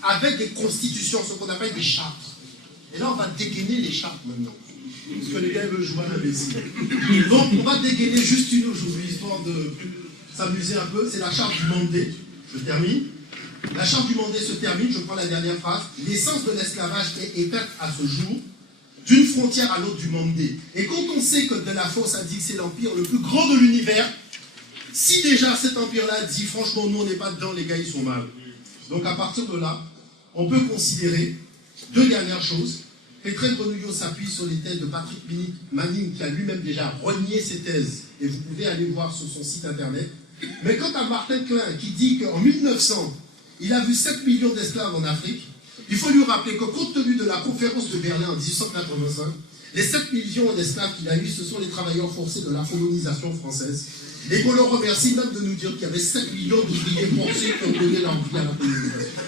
avaient des constitutions, ce qu'on appelle des chartes. Et là, on va dégainer les chartes maintenant. Parce que les gars veulent jouer à l'imbécile. Donc, on va dégainer juste une aujourd'hui, histoire de s'amuser un peu. C'est la charte du Mandé. Je termine. La charte du Mandé se termine, je prends la dernière phrase. L'essence de l'esclavage est éteinte à ce jour, d'une frontière à l'autre du Mandé. Et quand on sait que De La Fosse a dit que c'est l'empire le plus grand de l'univers, si déjà cet empire-là dit, franchement, nous on n'est pas dedans, les gars, ils sont mal. Donc à partir de là, on peut considérer deux dernières choses. Pétré Grenouillot s'appuie sur les thèses de Patrick Manning, qui a lui-même déjà renié ses thèses, et vous pouvez aller voir sur son site internet. Mais quant à Martin Klein, qui dit qu'en 1900, il a vu 7 millions d'esclaves en Afrique, il faut lui rappeler que compte tenu de la conférence de Berlin en 1885, les 7 millions d'esclaves qu'il a eu, ce sont les travailleurs forcés de la colonisation française, et qu'on leur remercie même de nous dire qu'il y avait 7 millions d'ouvriers forcés qui ont donné leur vie à la colonisation.